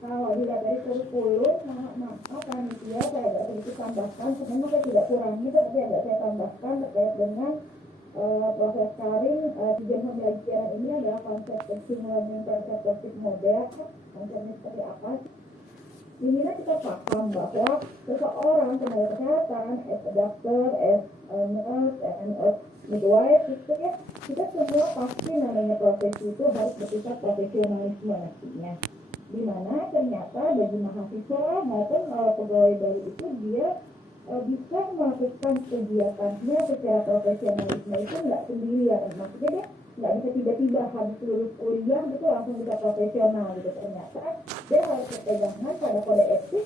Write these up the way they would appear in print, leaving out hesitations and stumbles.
Kalau dilihat dari kurikulum, maaf panitia saya agak sedikit tambahkan, sebenarnya saya tidak kurangi, tapi agak saya tambahkan terkait dengan proses scaring. Tujuan pembelajaran ini adalah konsep teaching learning perspective model. Konsepnya seperti apa? Inilah kita paham bahwa seseorang tenaga kesehatan, as a doctor, as a nurse, and as midwife, itu ya, kita semua pasti namanya profesi itu harus bersikap profesionalisme nantinya. Dimana ternyata bagi mahasiswa maupun pegawai baru itu dia bisa melakukan kegiatannya secara profesionalisme itu nggak sendirian. Maksudnya dia nggak bisa tiba-tiba habis lulus kuliah itu langsung bisa profesional gitu. Ternyata dia harus berpegangan pada kode etik,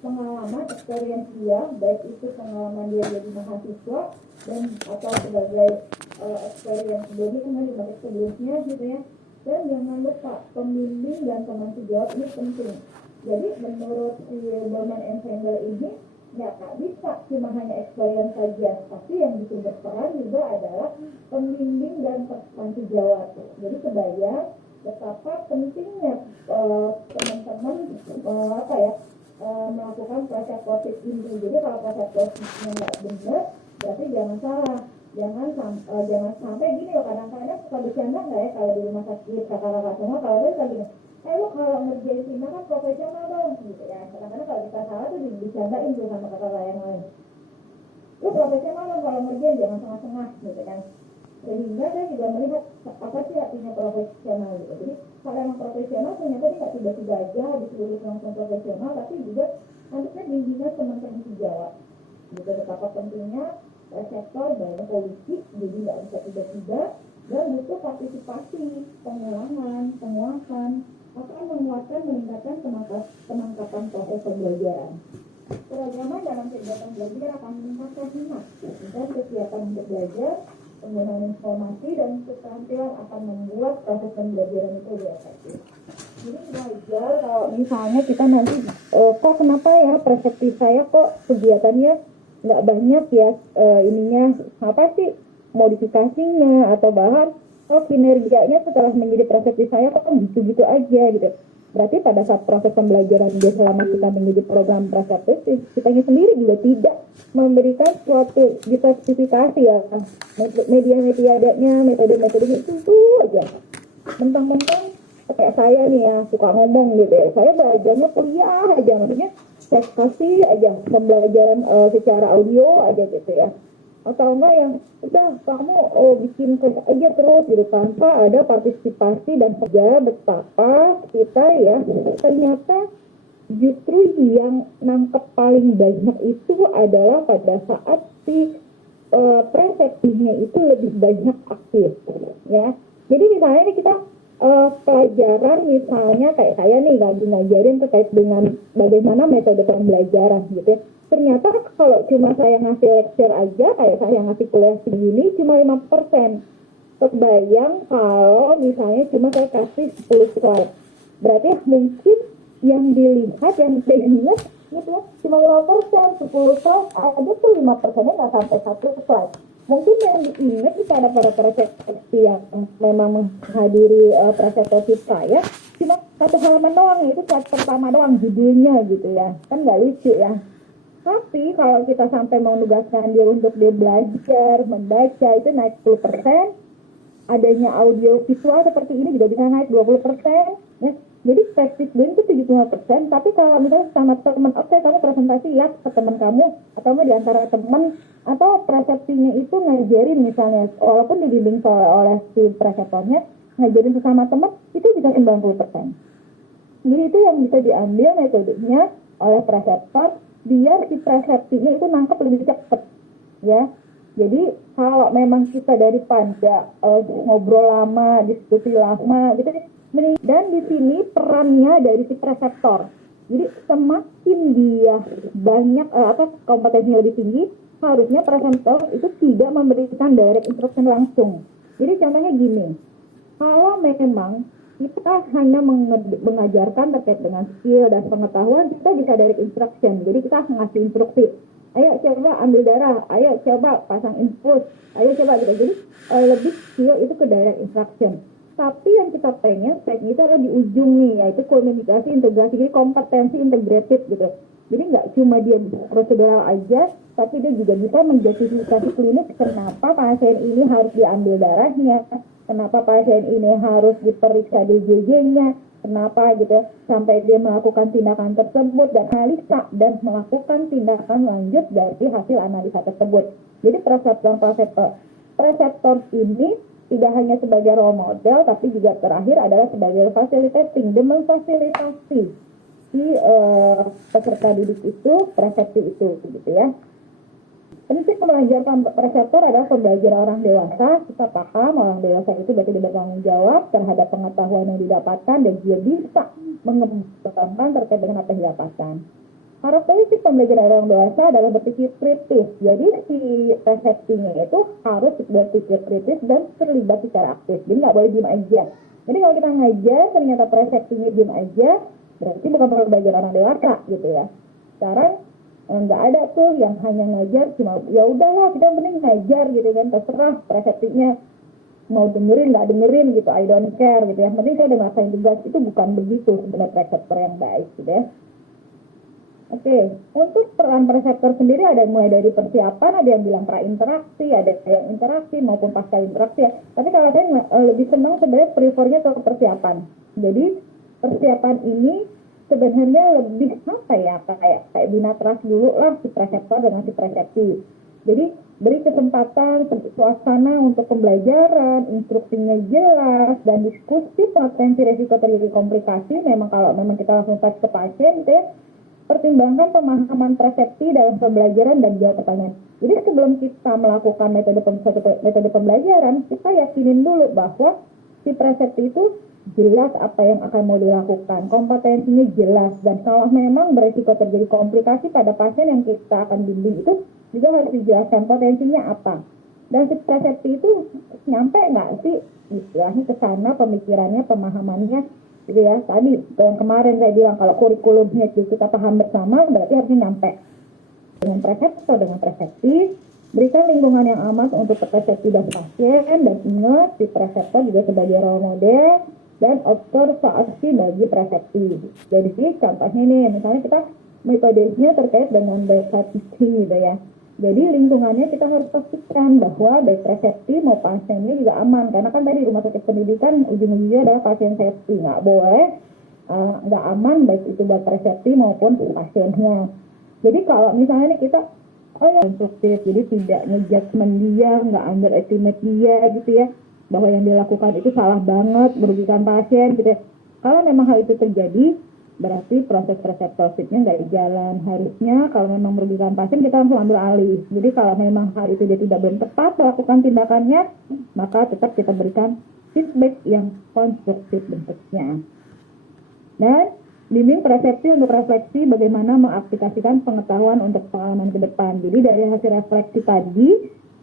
pengalaman, experience dia, baik itu pengalaman dia jadi mahasiswa dan atau sebagai experience sebelumnya gitu ya. Dan jangan lupa pembimbing dan teman sejawat ini penting. Jadi menurut si Borman and Sandler ini nggak bisa cuma hanya experience saja, tapi yang bisa berperan juga adalah pembimbing dan teman sejawat. Jadi kebayang betapa pentingnya teman-teman melakukan proses positif ini. Jadi kalau proses positifnya nggak benar, berarti jangan salah. Jangan sampai gini loh, kadang-kadang suka bercanda nggak ya kalau di rumah sakit kakak-kakak semua kalau ada lagi lu kalau ngerjain timah kan profesional dong gitu ya. Kadang-kadang kalau kita salah tuh dicandain tuh sama kakak-kakak yang lain, lu profesional dong kalau ngerjain, jangan setengah-setengah gitu kan. Sehingga saya juga melihat apa sih artinya profesional gitu. Jadi kalau emang profesional ternyata dia nggak tiba-tiba aja habis lulus langsung profesional, tapi juga nantinya bimbingan teman-teman sejawat gitu. Betapa pentingnya sektor dalam polisi, jadi nggak bisa tiba-tiba, dan butuh partisipasi, pengulangan, penguasan, akan menguatkan meningkatkan penangkapan proses pembelajaran. Keragaman dalam kegiatan belajar akan meningkatkan minat dan kegiatan untuk belajar, penggunaan informasi dan keterampilan akan membuat proses pembelajaran itu lebih efektif. Jadi belajar kalau misalnya kita nanti kok kenapa ya persepsi saya kok kegiatannya nggak banyak ya ininya apa sih modifikasinya atau bahan kinerjanya setelah menjadi persepsi saya kok gitu-gitu aja gitu. Berarti pada saat proses pembelajaran dia selama kita menjadi program persepsi kitanya sendiri juga tidak memberikan suatu diversifikasi ya media-medianya metode-metodenya itu aja mentang-mentang kayak saya nih ya suka ngomong gitu ya, saya belajarnya kuliah aja, maksudnya saya kasih aja pembelajaran secara audio aja gitu ya, atau enggak yang udah kamu bikin aja terus gitu tanpa ada partisipasi dan kerja. Betapa kita ya ternyata justru yang nangkep paling banyak itu adalah pada saat si persepsinya itu lebih banyak aktif ya. Jadi misalnya nih kita pelajaran misalnya kayak saya nih lagi ngajarin terkait dengan bagaimana metode pembelajaran gitu ya. Ternyata kalau cuma saya ngasih lecture aja, kayak saya ngasih kuliah segini cuma 5%. Kebayang kalau misalnya cuma saya kasih 10 slide. Berarti mungkin yang dilihat, yang diingat gitu ya, cuma 5%, 10 slide, ada tuh 5%-nya nggak sampai 1 slide. Mungkin yang diingat itu ada para persepsi yang memang menghadiri presentasi saya cuma satu halaman doang, itu slide pertama doang judulnya gitu ya, kan nggak lucu ya. Tapi kalau kita sampai mau nugaskan dia untuk dia belajar membaca itu naik 10%, adanya audio visual seperti ini juga bisa naik 20% ya. Jadi praktis itu 75%, tapi kalau misalnya sama teman, oke kamu presentasi lihat ke teman kamu atau di antara teman, atau persepsinya itu ngajarin misalnya walaupun dibimbing oleh si preseptornya, ngajarin sesama teman itu bisa 90%. Jadi itu yang bisa diambil metodenya oleh preseptor biar si persepsinya itu nangkep lebih cepat ya. Jadi kalau memang kita daripada ngobrol lama, diskusi lama gitu, dan di sini perannya dari si preseptor. Jadi semakin dia banyak kompetensinya lebih tinggi, harusnya preseptor itu tidak memberikan direct instruction langsung. Jadi contohnya gini, kalau memang kita hanya mengajarkan terkait dengan skill dan pengetahuan, kita bisa direct instruction. Jadi kita ngasih instruksi, ayo coba ambil darah, ayo coba pasang infus, ayo coba gitu. Jadi lebih skill itu ke direct instruction. Tapi yang kita pengen itu adalah di ujung nih, yaitu komunikasi integrasi, jadi kompetensi integratif gitu. Jadi nggak cuma dia prosedural aja, tapi dia juga bisa menjustifikasi klinis kenapa pasien ini harus diambil darahnya, kenapa pasien ini harus diperiksa DJJ-nya, kenapa gitu, sampai dia melakukan tindakan tersebut dan analisa dan melakukan tindakan lanjut dari hasil analisa tersebut. Jadi preseptor ini tidak hanya sebagai role model, tapi juga terakhir adalah sebagai facilitating, dan memfasilitasi si peserta didik itu, presepsi itu, gitu ya. Prinsip pembelajaran preseptor adalah pembelajaran orang dewasa. Kita paham orang dewasa itu berarti dia bertanggung jawab terhadap pengetahuan yang didapatkan dan dia bisa mengembangkan terkait dengan apa yang didapatkan. Karakteristik pembelajaran orang dewasa adalah berpikir kritis. Jadi si persepsinya itu harus berpikir kritis dan terlibat secara aktif. Jadi nggak boleh diem aja. Jadi kalau kita ngajar ternyata persepsinya diem aja, berarti bukan pembelajaran orang dewasa gitu ya. Sekarang nggak ada tuh yang hanya ngajar cuma ya udahlah kita penting ngajar gitu kan, terserah persepsinya mau dengerin nggak dengerin gitu, I don't care gitu ya. Penting saya udah ngelakuin tugas. Itu bukan begitu sebenarnya preseptor yang baik gitu ya. Oke, untuk peran preseptor sendiri ada mulai dari persiapan, ada yang bilang pra-interaksi, ada yang interaksi maupun pasca interaksi ya. Tapi kalau saya lebih senang sebenarnya prefernya ke persiapan. Jadi persiapan ini sebenarnya lebih apa ya, kayak binatras dulu lah si preseptor dengan si presepsi. Jadi beri kesempatan suasana untuk pembelajaran, instruksinya jelas, dan diskusi potensi resiko terjadi komplikasi. Memang kalau memang kita langsung touch ke pasien gitu ya, pertimbangkan pemahaman persepsi dalam pembelajaran dan jawab pertanyaan. Jadi sebelum kita melakukan metode pembelajaran, kita yakinin dulu bahwa si persepsi itu jelas apa yang akan mau dilakukan, kompetensinya jelas, dan kalau memang beresiko terjadi komplikasi pada pasien yang kita akan bimbing itu juga harus dijelaskan potensinya apa. Dan si persepsi itu nyampe nggak sih istilahnya ke sana pemikirannya, pemahamannya gitu ya. Tadi yang kemarin saya bilang kalau kurikulumnya kita paham bersama, berarti harusnya nyampe. Dengan preseptor, dengan persepsi, berikan lingkungan yang aman untuk persepsi dan pasien, dan ingat si preseptor juga sebagai role model dan observasi bagi persepsi. Jadi contohnya nih, misalnya kita metodenya terkait dengan bedside teaching gitu ya. Jadi lingkungannya kita harus pastikan bahwa baik persepsi mau pasiennya juga aman. Karena kan tadi rumah sakit pendidikan ujung-ujungnya adalah pasien safety. Nggak boleh nggak aman baik itu buat persepsi maupun pasiennya. Jadi kalau misalnya nih kita konstruktif, jadi tidak ngejudgment dia, nggak underestimate dia gitu ya, bahwa yang dilakukan itu salah banget, merugikan pasien gitu ya. Kalau memang hal itu terjadi, berarti proses preseptorshipnya nggak jalan. Harusnya kalau memang merugikan pasien kita langsung ambil alih. Jadi kalau memang hal itu dia tidak belum tepat melakukan tindakannya, maka tetap kita berikan feedback yang konstruktif bentuknya. Dan bimbing persepsi untuk refleksi bagaimana mengaplikasikan pengetahuan untuk pengalaman ke depan. Jadi dari hasil refleksi tadi,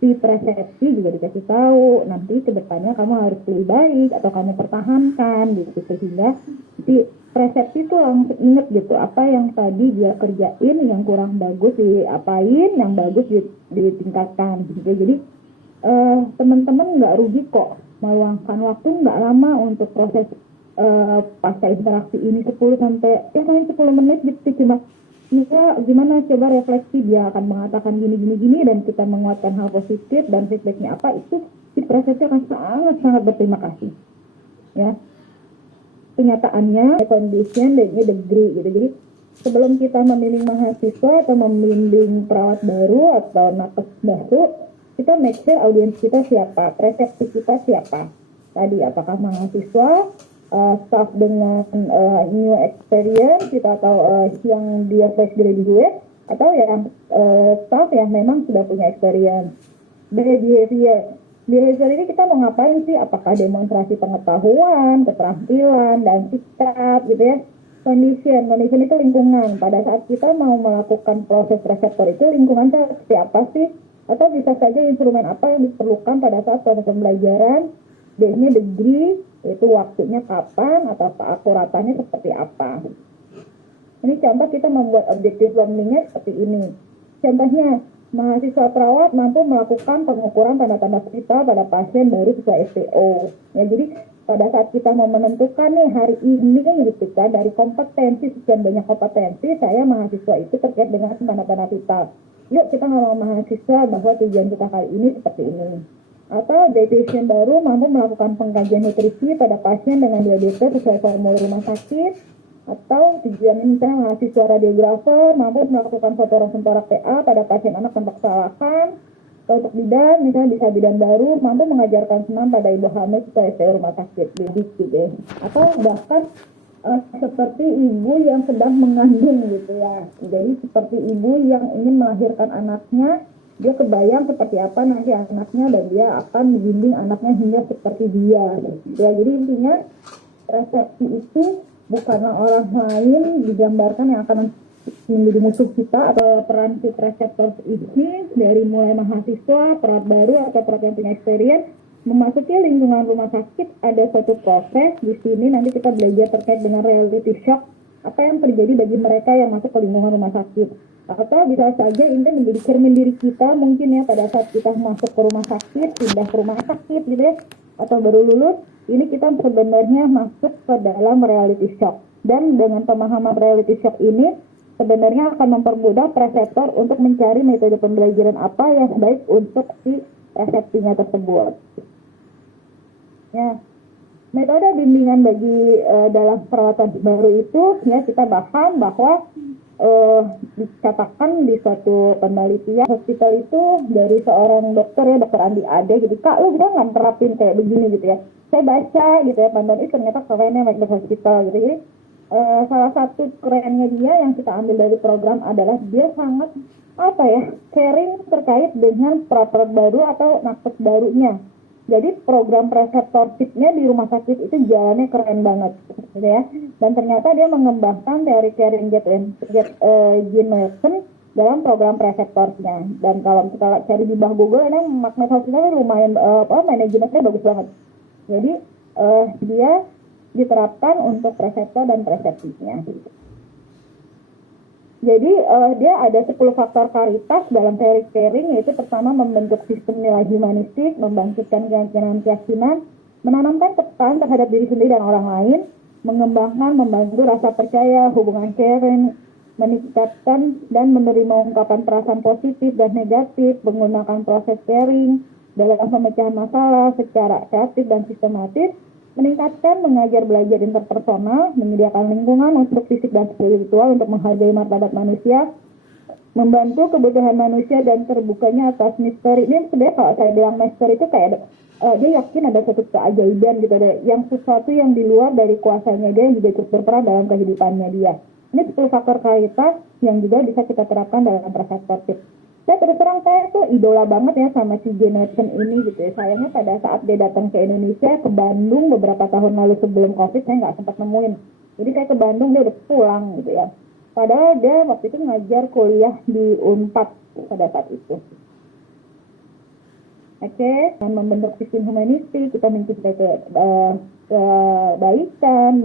si persepsi juga dikasih tahu nanti ke depannya kamu harus lebih baik atau kamu pertahankan gitu, sehingga si persepsi itu langsung inget gitu apa yang tadi dia kerjain, yang kurang bagus diapain, yang bagus ditingkatkan gitu. Jadi teman-teman nggak rugi kok meluangkan waktu nggak lama untuk proses pasca interaksi ini 10 sampai 10 menit gitu. Cuma kita gimana coba refleksi, dia akan mengatakan gini dan kita menguatkan hal positif dan feedbacknya apa, itu si persepsi akan sangat berterima kasih ya. Kenyataannya condition dan degree gitu. Jadi sebelum kita membimbing mahasiswa atau membimbing perawat baru atau nakes baru, kita make sure audiens kita siapa, persepsi kita siapa. Tadi apakah mahasiswa, staff dengan new experience kita, atau yang dia fresh graduate, atau yang staff yang memang sudah punya experience. Behavior ini kita mau ngapain sih? Apakah demonstrasi pengetahuan, keterampilan, dan sikap gitu ya. Condition itu lingkungan. Pada saat kita mau melakukan proses reseptor itu, lingkungan seperti apa sih? Atau bisa saja instrumen apa yang diperlukan pada saat proses pembelajaran. D-nya degree, itu waktunya kapan atau keakuratannya seperti apa. Ini contoh kita membuat objektif learning-nya seperti ini. Contohnya, mahasiswa perawat mampu melakukan pengukuran tanda-tanda vital pada pasien baru sesuai SPO. Ya, jadi pada saat kita mau menentukan nih hari ini kan gitu kan, dari kompetensi, sekian banyak kompetensi, saya mahasiswa itu terkait dengan tanda-tanda vital. Yuk kita ngomong mahasiswa bahwa tujuan kita kali ini seperti ini. Atau dietitian baru mampu melakukan pengkajian nutrisi pada pasien dengan diabetes sesuai formulir rumah sakit. Atau tujuan ini misalnya mahasiswa radiografer mampu melakukan fotosentorak PA pada pasien anak tanpa kesalahan. Untuk bidan, misalnya bisa bidan baru mampu mengajarkan senam pada ibu hamil sesuai SPO rumah sakit bidik gitu. Atau bahkan seperti ibu yang sedang mengandung gitu ya. Jadi seperti ibu yang ingin melahirkan anaknya, dia kebayang seperti apa nanti anaknya dan dia akan membimbing anaknya hingga seperti dia. Ya, jadi intinya resepsi itu bukanlah orang lain digambarkan yang akan menjadi musuh kita, atau peran si reseptor ini dari mulai mahasiswa, perawat baru atau perawat yang punya experience memasuki lingkungan rumah sakit. Ada suatu proses di sini nanti kita belajar terkait dengan reality shock, apa yang terjadi bagi mereka yang masuk ke lingkungan rumah sakit. Atau bisa saja ini menjadi cermin diri kita mungkin ya pada saat kita masuk ke rumah sakit, pindah ke rumah sakit gitu ya, atau baru lulus, ini kita sebenarnya masuk ke dalam reality shock. Dan dengan pemahaman reality shock ini sebenarnya akan mempermudah preseptor untuk mencari metode pembelajaran apa yang baik untuk si resepsinya tersebut. Ya, metode bimbingan bagi dalam perawatan baru itu ya kita paham bahwa dikatakan di suatu penelitian hospital itu dari seorang dokter ya, dokter Andi Ade gitu, Kak lu bisa nggak terapin kayak begini gitu ya. Saya baca gitu ya, pandan itu ternyata kerennya Make Hospital gitu. Jadi salah satu kerennya dia yang kita ambil dari program adalah dia sangat caring terkait dengan perawat baru atau nakes barunya. Jadi program preceptorship-nya di rumah sakit itu jalannya keren banget gitu ya. Dan ternyata dia mengembangkan teori caring generation dalam program preceptornya. Dan kalau kita cari di bawah Google ini Magnet Hospital lumayan manajemennya bagus banget. Jadi dia diterapkan untuk preceptor dan presepsinya. Jadi dia ada 10 faktor karitas dalam teori caring, yaitu pertama membentuk sistem nilai humanistik, membangkitkan keyakinan, menanamkan tekan terhadap diri sendiri dan orang lain, mengembangkan, membantu rasa percaya, hubungan caring, meningkatkan dan menerima ungkapan perasaan positif dan negatif, menggunakan proses caring dalam pemecahan masalah secara kreatif dan sistematis, meningkatkan mengajar belajar interpersonal, menyediakan lingkungan untuk fisik dan spiritual untuk menghargai martabat manusia, membantu kebutuhan manusia dan terbukanya atas misteri. Ini sebenarnya kalau saya bilang misteri itu kayak dia yakin ada satu keajaiban gitu, ada yang sesuatu yang di luar dari kuasanya dia yang juga ikut berperan dalam kehidupannya dia. Ini 10 faktor kualitas yang juga bisa kita terapkan dalam preceptorship. Saya terus terang saya tuh idola banget ya sama si Generation ini gitu ya. Sayangnya pada saat dia datang ke Indonesia, ke Bandung beberapa tahun lalu sebelum COVID, saya nggak sempat nemuin. Jadi saya ke Bandung, dia udah pulang gitu ya. Padahal dia waktu itu ngajar kuliah di Unpad pada saat itu. Oke, dan membentuk sistem humanistik, kita mencintai kebaikan,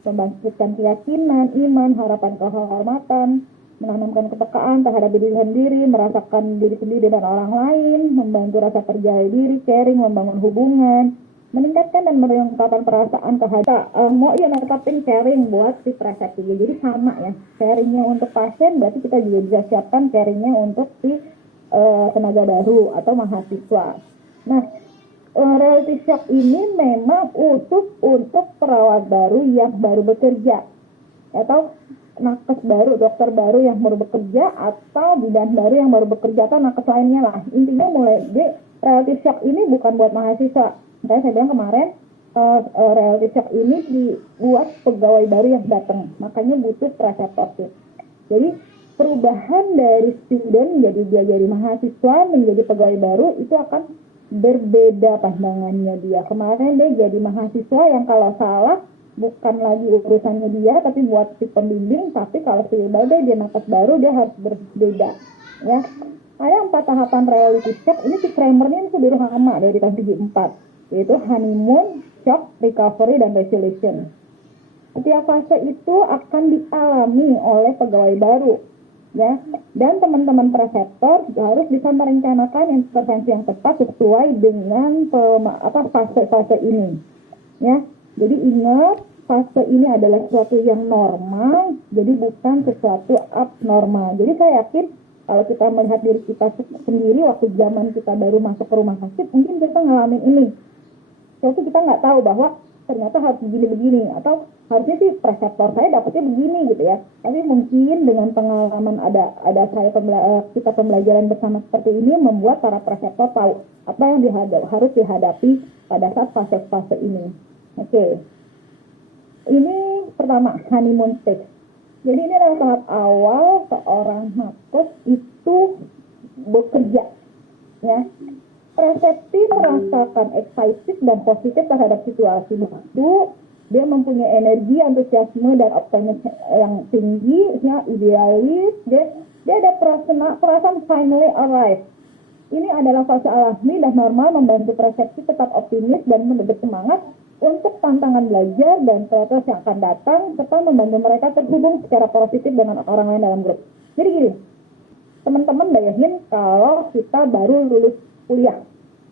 membangkitkan keyakinan, iman, harapan, kehormatan, menanamkan kepekaan terhadap diri sendiri, merasakan diri sendiri dan orang lain, membantu rasa percaya diri, caring, membangun hubungan, meningkatkan dan melengkapi perasaan terhadap mau menetapin caring buat si presepsi. Jadi sama ya, caringnya untuk pasien berarti kita juga bisa siapkan caringnya untuk si tenaga baru atau mahasiswa. Nah, reality shock ini memang khusus untuk perawat baru yang baru bekerja atau nakes baru, dokter baru yang baru bekerja, atau bidan baru yang baru bekerja, atau nakes lainnya lah. Intinya mulai reality shock ini bukan buat mahasiswa. Makanya saya bilang kemarin reality shock ini dibuat pegawai baru yang datang, makanya butuh preceptorship. Jadi perubahan dari student dia jadi mahasiswa menjadi pegawai baru itu akan berbeda pandangannya dia. Kemarin dia jadi mahasiswa yang kalau salah bukan lagi urusannya dia, tapi buat si pembimbing. Tapi kalau si badai dia nakes baru, dia harus berbeda ya. Ada 4 tahapan reality shock. Ini si Kramer ini sudah lama dari tahun 74, yaitu honeymoon, shock, recovery, dan resolution. Setiap fase itu akan dialami oleh pegawai baru ya, dan teman-teman preseptor harus bisa merencanakan intervensi yang tepat sesuai dengan fase-fase ini. ya. Jadi ingat, fase ini adalah sesuatu yang normal, jadi bukan sesuatu abnormal. Jadi saya yakin kalau kita melihat diri kita sendiri waktu zaman kita baru masuk ke rumah sakit, mungkin kita ngalamin ini. Jadi kita nggak tahu bahwa ternyata harus begini-begini, atau harusnya sih reseptor saya dapetnya begini gitu ya. Tapi mungkin dengan pengalaman ada kita pembelajaran bersama seperti ini membuat para reseptor tahu apa yang harus dihadapi pada saat fase-fase ini. Oke. Ini pertama, honeymoon stage. Jadi ini adalah tahap awal seorang nakes itu bekerja, ya. Resepsi merasakan excited dan positif terhadap situasi itu. Dia mempunyai energi, antusiasme dan optimis yang tinggi, ya, idealis. Dia ada perasaan finally arrived. Ini adalah fase alami dan normal, membantu resepsi tetap optimis dan bersemangat untuk tantangan belajar dan proses yang akan datang, serta membantu mereka terhubung secara positif dengan orang lain dalam grup. Jadi gini, teman-teman bayangin kalau kita baru lulus kuliah,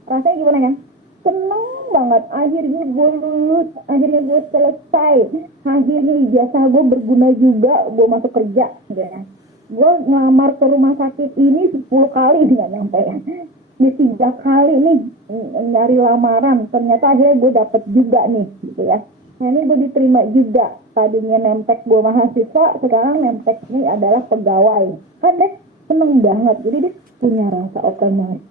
rasanya gimana kan? Seneng banget, akhirnya gue lulus, akhirnya gue selesai, akhirnya ijazah gue berguna juga, gue masuk kerja, gitu ya. Gue ngelamar ke rumah sakit ini 10 kali nggak nyampe ya. Di 3 kali nih nyari lamaran, ternyata akhirnya gue dapet juga nih, gitu ya. Nah ini gue diterima juga. Tadinya nemtek gue mahasiswa, sekarang nemtek ini adalah pegawai. Kan deh seneng banget. Jadi dia punya rasa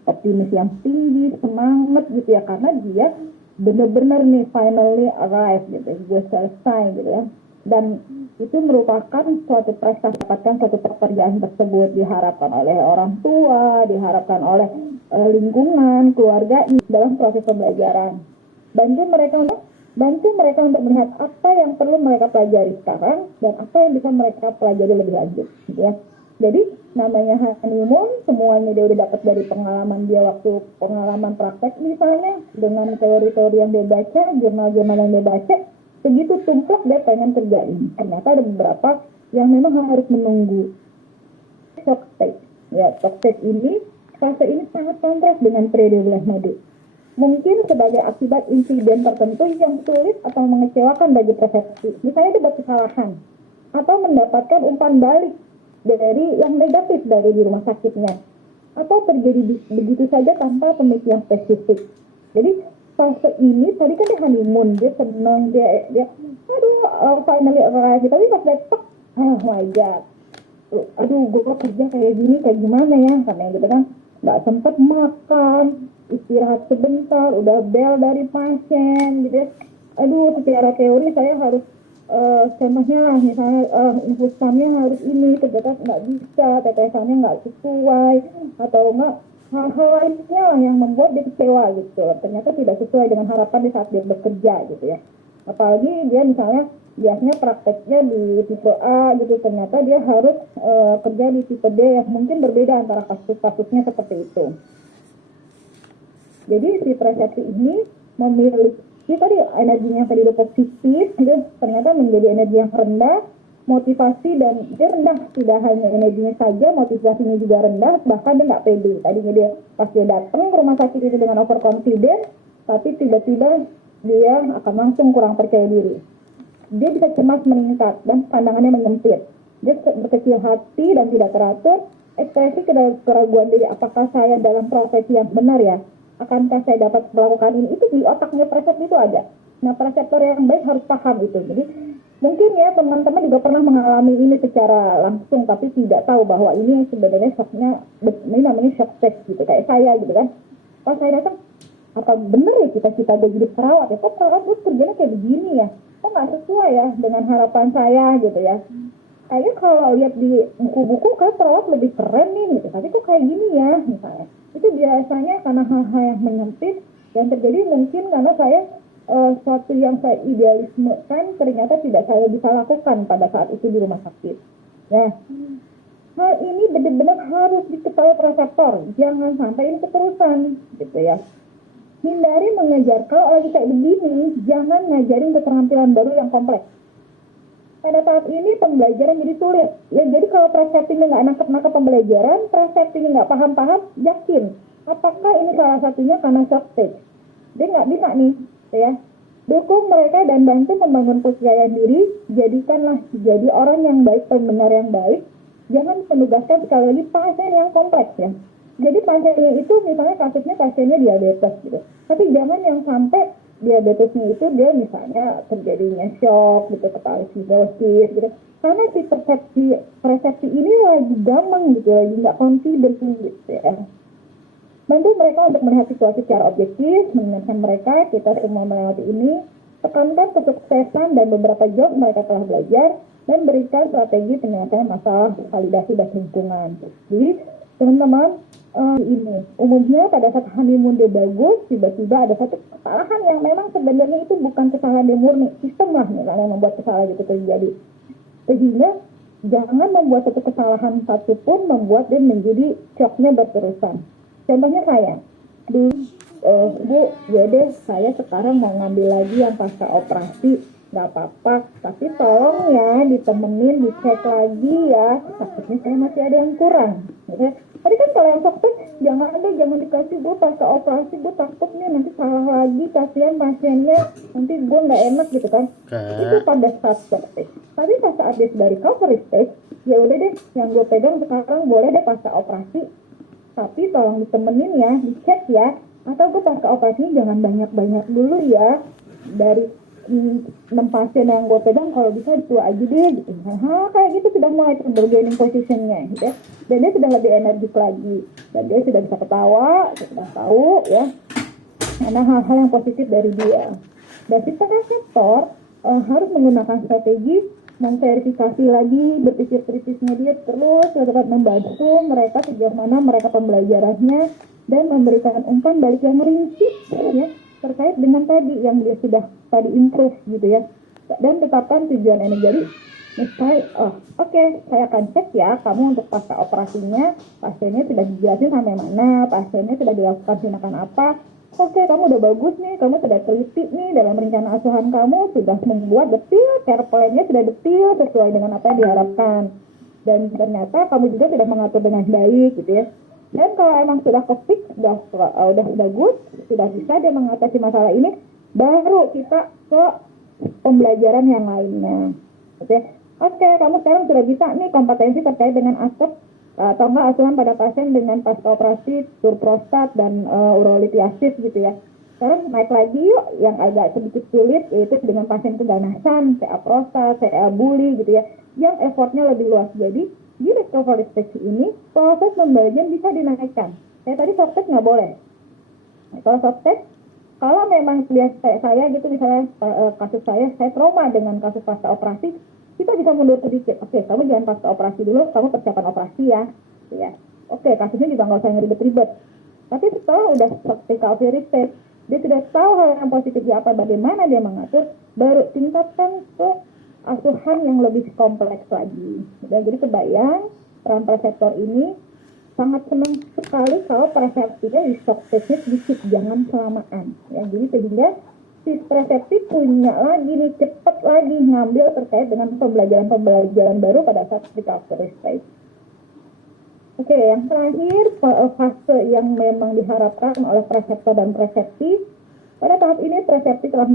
optimis yang tinggi, semangat gitu ya, karena dia benar-benar nih finally arrive gitu, gue selesai gitu ya. Dan itu merupakan suatu prestasi, dapatkan suatu pekerjaan tersebut, diharapkan oleh orang tua, diharapkan oleh lingkungan, keluarga dalam proses pembelajaran. Bantu mereka untuk melihat apa yang perlu mereka pelajari sekarang dan apa yang bisa mereka pelajari lebih lanjut, gitu ya. Jadi namanya honeymoon, semuanya dia udah dapat dari pengalaman dia waktu pengalaman praktek misalnya, dengan teori-teori yang dia baca, jurnal-jurnal yang dia baca. Segitu tumplak dia pengen kerjain. Ternyata ada beberapa yang memang harus menunggu. Shock stage. Ya, shock stage ini, fase ini sangat kontras dengan periode bulan madu. Mungkin sebagai akibat insiden tertentu yang sulit atau mengecewakan bagi persepsi. Misalnya dia buat kesalahan. Atau mendapatkan umpan balik dari yang negatif dari di rumah sakitnya. Atau terjadi begitu saja tanpa pemikiran spesifik. Jadi, fase ini tadi kan dia honeymoon, dia senang, dia finally arrive, tapi pas besok, oh my god, aduh gue kerja kayak gini, kayak gimana ya, karena gitu kan, nggak sempet makan, istirahat sebentar, udah bel dari pasien, gitu ya. Aduh, secara teori saya harus contohnya misalnya infusannya harus ini, ternyata nggak bisa, tetesannya nggak sesuai, atau nggak hal-hal lainnya lah yang membuat dia kecewa gitu. Ternyata tidak sesuai dengan harapan di saat dia bekerja gitu ya. Apalagi dia misalnya biasanya prakteknya di tipe A gitu, ternyata dia harus kerja di tipe D yang mungkin berbeda antara kasus-kasusnya seperti itu. Jadi si persepsi ini memiliki tadi energinya tadi udah positif gitu, ternyata menjadi energi yang rendah, motivasi dan dia rendah, tidak hanya energinya saja, motivasinya juga rendah, bahkan dia nggak pede. Tadinya dia pas dia datang ke rumah sakit itu dengan overconfident, tapi tiba-tiba dia akan langsung kurang percaya diri. Dia bisa cemas meningkat dan pandangannya menyempit. Dia berkecil hati dan tidak teratur. Ekspresi keraguan diri, apakah saya dalam proses yang benar ya? Akankah saya dapat melakukan ini? Itu di otaknya persepsi itu ada. Nah, perseptor yang baik harus paham itu. Jadi mungkin ya teman-teman juga pernah mengalami ini secara langsung, tapi tidak tahu bahwa ini sebenarnya shocknya, ini namanya shock stage gitu, kayak saya gitu kan. Pas saya datang, apa bener ya cita-cita gue jadi perawat ya? Kok perawat gue kerjanya kayak begini ya? Kok nggak sesuai ya dengan harapan saya gitu ya? Kayaknya kalau lihat di buku-buku kan perawat lebih keren nih gitu, tapi kok kayak gini ya misalnya. Itu biasanya karena hal-hal yang menyempit yang terjadi mungkin karena saya suatu yang saya idealismekan ternyata tidak saya bisa lakukan pada saat itu di rumah sakit. Nah, hal ini benar-benar harus diketahui reseptor, jangan sampai ini keterusan, gitu ya. Hindari mengejar, kalau lagi kayak begini, jangan ngajarin keterampilan baru yang kompleks. Pada saat ini pembelajaran jadi sulit. Ya, jadi kalau preseptinya nggak nangkep pembelajaran, preseptinya nggak paham-paham, yakin. Apakah ini salah satunya karena shock stage? Dia nggak bisa nih, ya. Dukung mereka dan bantu membangun kepercayaan diri, jadikanlah jadi orang yang baik, pendengar yang baik. Jangan menugaskan sekali lagi pasien yang kompleks ya. Jadi pasiennya itu misalnya kasusnya pasiennya diabetes gitu. Tapi jangan yang sampai diabetesnya itu dia misalnya terjadinya shock gitu, ketoasidosis gitu. Karena si persepsi ini lagi gamang gitu, lagi nggak confident gitu ya. Bantu mereka untuk melihat situasi secara objektif, mengingatkan mereka kita semua melewati ini, tekankan kesuksesan dan beberapa job mereka telah belajar, dan berikan strategi penyelesaian masalah validasi dan lingkungan. Jadi teman-teman, ini umumnya pada saat honeymoon dia bagus, tiba-tiba ada satu kesalahan yang memang sebenarnya itu bukan kesalahan dia murni, sistem lah yang membuat kesalahan itu terjadi. Sehingga jangan membuat satu kesalahan satu pun membuat dia menjadi shocknya berterusan. Contohnya saya, dulu Bu, ya deh saya sekarang mau ngambil lagi yang pasca operasi, nggak apa-apa, tapi tolong ya ditemenin, dicek lagi ya, takutnya saya masih ada yang kurang. Gitu. Tadi kan kalau yang sukses, jangan dikasih Bu pasca operasi, Bu takut nih nanti salah lagi, kasihan pasiennya, nanti gue nggak enak gitu kan. Itu pada saat sukses. Tapi pas saat dia sudah recovery stage, ya udah deh, yang gue pegang sekarang boleh deh pasca operasi, tapi tolong ditemenin ya, dicek ya, atau gue pasca operasi jangan banyak-banyak dulu ya, dari 6 pasien yang gue pegang kalau bisa itu aja deh gitu. Kayak gitu sudah mulai bergaining positionnya gitu ya, dan dia sudah lebih energik lagi, dan dia sudah bisa ketawa, sudah tahu ya mana hal-hal yang positif dari dia. Dan si reseptor harus menggunakan strategi memverifikasi lagi, berpikir kritisnya dia terus dapat membantu mereka sejauh mana mereka pembelajarannya, dan memberikan umpan balik yang rinci ya terkait dengan tadi yang dia sudah tadi improve gitu ya, dan tetapkan tujuan ini. Jadi misalnya oke, saya akan cek ya kamu untuk pasca operasinya, pasiennya sudah dijelasin sampai mana, pasiennya sudah dilakukan tindakan apa. Oke, kamu udah bagus nih, kamu sudah teliti nih dalam rencana asuhan kamu, sudah membuat detil, care plan-nya sudah detil sesuai dengan apa yang diharapkan. Dan ternyata kamu juga sudah mengatur dengan baik gitu ya. Dan kalau emang sudah ke-fix, udah good, sudah bisa dia mengatasi masalah ini, baru kita ke pembelajaran yang lainnya. Gitu ya. Oke, kamu sekarang sudah bisa nih kompetensi terkait dengan aspek atau enggak asuhan pada pasien dengan pasca operasi tur prostat dan urolitiasis gitu ya. Sekarang naik lagi yuk yang agak sedikit sulit, yaitu dengan pasien keganasan, CA prostat, CA buli gitu ya, yang effortnya lebih luas. Jadi di recovery stage ini proses pembelajaran bisa dinaikkan. Tadi soft test nggak boleh. Nah, kalau soft test, kalau memang saya gitu misalnya kasus saya trauma dengan kasus pasca operasi, kita bisa mundur sedikit. Oke, kamu jangan pasca operasi dulu, kamu persiapan operasi ya. Oke, kasusnya juga nggak usah yang ribet-ribet. Tapi setelah udah recovery stage, dia sudah tahu hal yang positifnya apa, bagaimana dia mengatur, baru tingkatkan ke asuhan yang lebih kompleks lagi. Dan jadi kebayang peran preseptor ini sangat senang sekali kalau persepsinya di shock stage sedikit, jangan kelamaan. Ya, jadi sehingga si presepsi punya lagi nih, cepat lagi ngambil terkait dengan pembelajaran baru pada saat recovery stage. Oke, yang terakhir fase yang memang diharapkan oleh preseptor dan presepsi. Pada tahap ini presepsi telah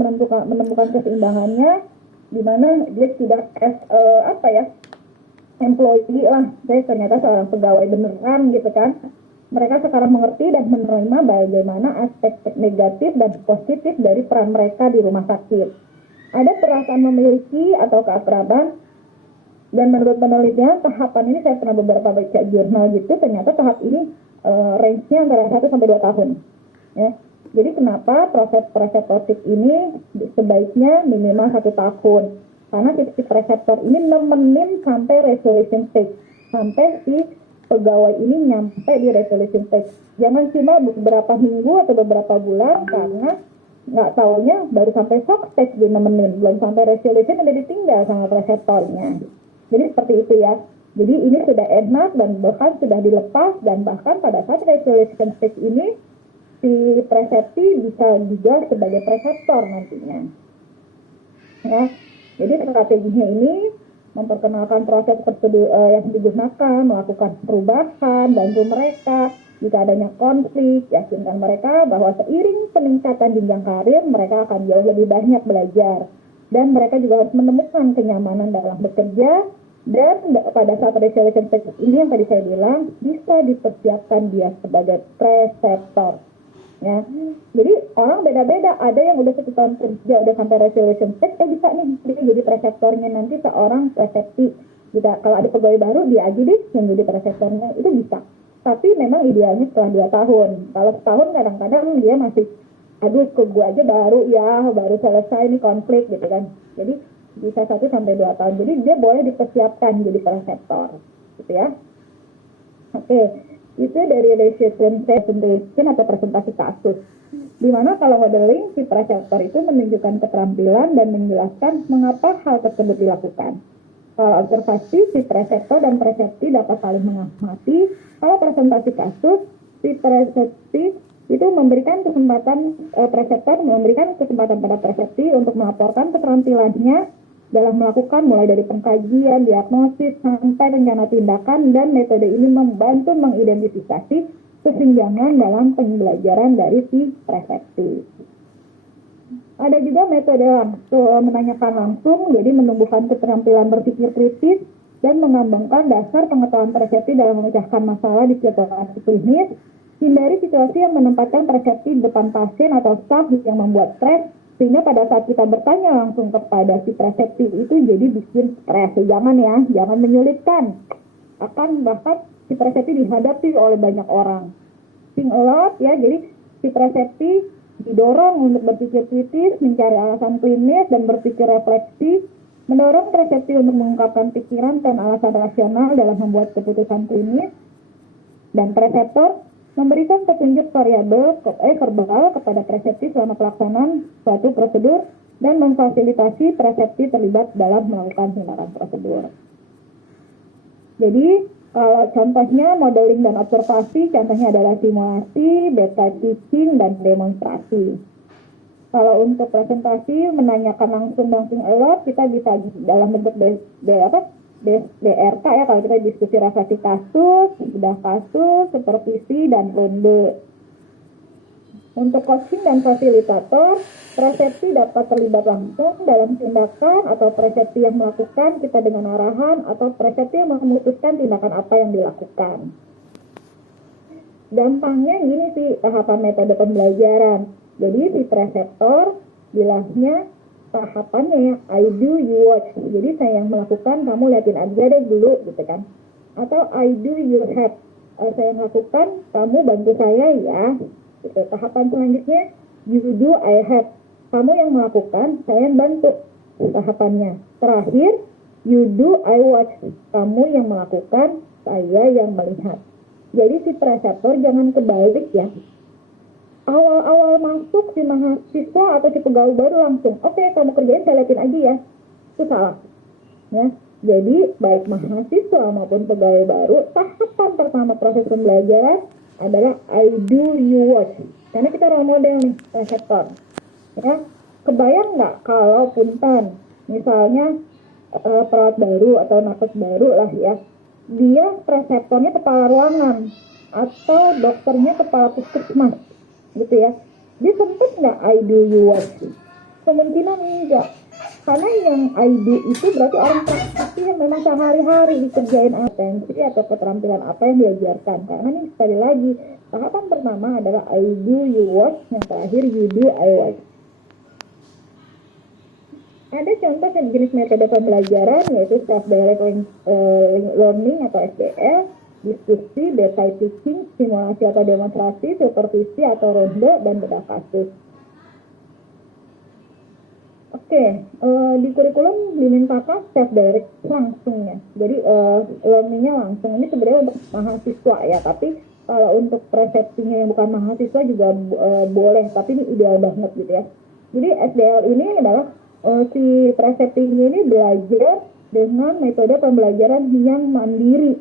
menemukan keseimbangannya, di mana dia sudah employee lah, saya ternyata seorang pegawai beneran gitu kan. Mereka sekarang mengerti dan menerima bagaimana aspek negatif dan positif dari peran mereka di rumah sakit. Ada perasaan memiliki atau keakraban, dan menurut penelitian tahapan ini, saya pernah beberapa baca jurnal gitu, ternyata tahap ini range-nya antara 1 sampai 2 tahun. Ya. Jadi kenapa proses preseptorsip ini sebaiknya minimal 1 tahun? Karena si preseptor ini nemenin sampai resolution stage, sampai si pegawai ini nyampe di resolution stage. Jangan cuma beberapa minggu atau beberapa bulan, karena nggak taunya baru sampai shock stage dia nemenin, belum sampai resolution udah ditinggal sama preseptornya. Jadi seperti itu ya. Jadi ini sudah enak dan bahkan sudah dilepas, dan bahkan pada saat resolution stage ini si presepsi bisa juga sebagai preseptor nantinya. Ya, jadi strateginya ini memperkenalkan proses prosedur yang digunakan, melakukan perubahan, bantu mereka Jika adanya konflik, yakinkan mereka bahwa seiring peningkatan jenjang karir, mereka akan jauh lebih banyak belajar. Dan mereka juga harus menemukan kenyamanan dalam bekerja. Dan pada saat resolution phase ini yang tadi saya bilang, bisa dipersiapkan dia sebagai preceptor. Ya, jadi orang beda-beda, ada yang udah 1 tahun kerja udah sampai resolution phase, bisa nih dia jadi preceptornya nanti seorang precepti. Jika kalau ada pegawai baru dia aja deh yang jadi preceptornya, itu bisa. Tapi memang idealnya setelah 2 tahun. Kalau setahun kadang-kadang dia masih, aduh ke gue aja baru selesai nih konflik gitu kan. Jadi bisa 1 sampai 2 tahun. Jadi dia boleh dipersiapkan jadi preceptor, gitu ya. Oke. Itu dari resolution presentation atau presentasi kasus. Dimana kalau modeling, si preceptor itu menunjukkan keterampilan dan menjelaskan mengapa hal tersebut dilakukan. Kalau observasi, si preceptor dan precepti dapat saling mengamati. Kalau presentasi kasus, si precepti itu memberikan kesempatan, preceptor memberikan kesempatan pada precepti untuk melaporkan keterampilannya dalam melakukan mulai dari pengkajian, diagnosis, sampai rencana tindakan, dan metode ini membantu mengidentifikasi kesenjangan dalam pembelajaran dari si precepti. Ada juga metode menanyakan langsung, jadi menumbuhkan keterampilan berpikir kritis dan mengembangkan dasar pengetahuan precepti dalam memecahkan masalah di situasi klinis. Hindari situasi yang menempatkan precepti di depan pasien atau staf yang membuat stres, sehingga pada saat kita bertanya langsung kepada si precepti itu jadi bikin stres. Jangan menyulitkan. Akan bahkan si precepti dihadapi oleh banyak orang. Think a lot ya, jadi si precepti didorong untuk berpikir kritis, mencari alasan klinis dan berpikir refleksi, mendorong precepti untuk mengungkapkan pikiran dan alasan rasional dalam membuat keputusan klinis, dan preceptor memberikan petunjuk variabel verbal kepada precepti selama pelaksanaan suatu prosedur dan memfasilitasi precepti terlibat dalam melakukan tindakan prosedur. Jadi, kalau contohnya modeling dan observasi, contohnya adalah simulasi, beta teaching, dan demonstrasi. Kalau untuk presentasi, menanyakan langsung a lot, kita bisa dalam bentuk DRK ya, kalau kita diskusi refleksi kasus, bedah kasus, supervisi, dan ronde. Untuk coaching dan fasilitator, precepti dapat terlibat langsung dalam tindakan atau precepti yang melakukan kita dengan arahan atau precepti yang memutuskan tindakan apa yang dilakukan. Gampangnya gini sih tahapan metode pembelajaran. Jadi si preceptor bilangnya tahapannya ya, I do, you watch. Jadi saya yang melakukan, kamu liatin aja deh dulu gitu kan. Atau I do, you help. Saya melakukan, kamu bantu saya ya. Gitu. Tahapan selanjutnya, you do, I help. Kamu yang melakukan, saya yang bantu. Tahapannya. Terakhir, you do, I watch. Kamu yang melakukan, saya yang melihat. Jadi si preceptor jangan kebalik ya. Awal-awal masuk si mahasiswa atau si pegawai baru langsung, oke, kamu kerjain, saya liatin aja ya. Itu salah. Ya. Jadi baik mahasiswa maupun pegawai baru, tahapan pertama proses pembelajaran adalah I do, you watch. Karena kita role model nih, preceptor. Ya, kebayang nggak kalau punten, misalnya perawat baru atau nakes baru lah ya, dia preceptornya kepala ruangan atau dokternya kepala puskesmas. Gitu ya, dia sempet nggak I do, you watch? Kemungkinan enggak, karena yang I do itu berarti orang praktisi yang memang sehari-hari dikerjain atensi atau keterampilan apa yang diajarkan. Karena ini sekali lagi, tahapan pertama adalah I do, you watch, yang terakhir you do, I watch. Ada contoh jenis metode pembelajaran yaitu self-directed learning atau SDL, diskusi, beta teaching, simulasi atau demonstrasi, supervisi atau ronde, dan bedah kasus. Oke, di kurikulum dimintakan self-direct langsung ya. Jadi learning-nya langsung. Ini sebenarnya untuk mahasiswa ya, tapi kalau untuk persepsinya yang bukan mahasiswa juga boleh, tapi ini ideal banget gitu ya. Jadi SDL ini adalah si persepsinya ini belajar dengan metode pembelajaran yang mandiri.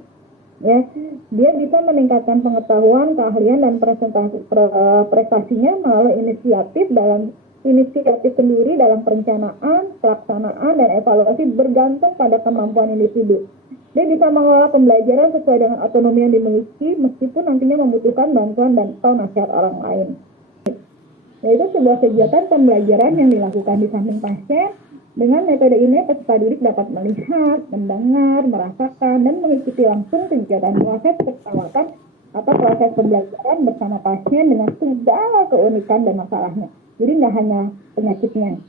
Ya, dia bisa meningkatkan pengetahuan, keahlian, dan prestasinya melalui inisiatif sendiri dalam perencanaan, pelaksanaan, dan evaluasi bergantung pada kemampuan individu. Dia bisa mengelola pembelajaran sesuai dengan otonomi yang dimiliki meskipun nantinya membutuhkan bantuan dan atau nasihat orang lain. Yaitu sebuah kegiatan pembelajaran yang dilakukan di samping pasien. Dengan metode ini peserta didik dapat melihat, mendengar, merasakan, dan mengikuti langsung kegiatan proses perawatan atau proses pembelajaran bersama pasien dengan segala keunikan dan masalahnya. Jadi nggak hanya penyakitnya.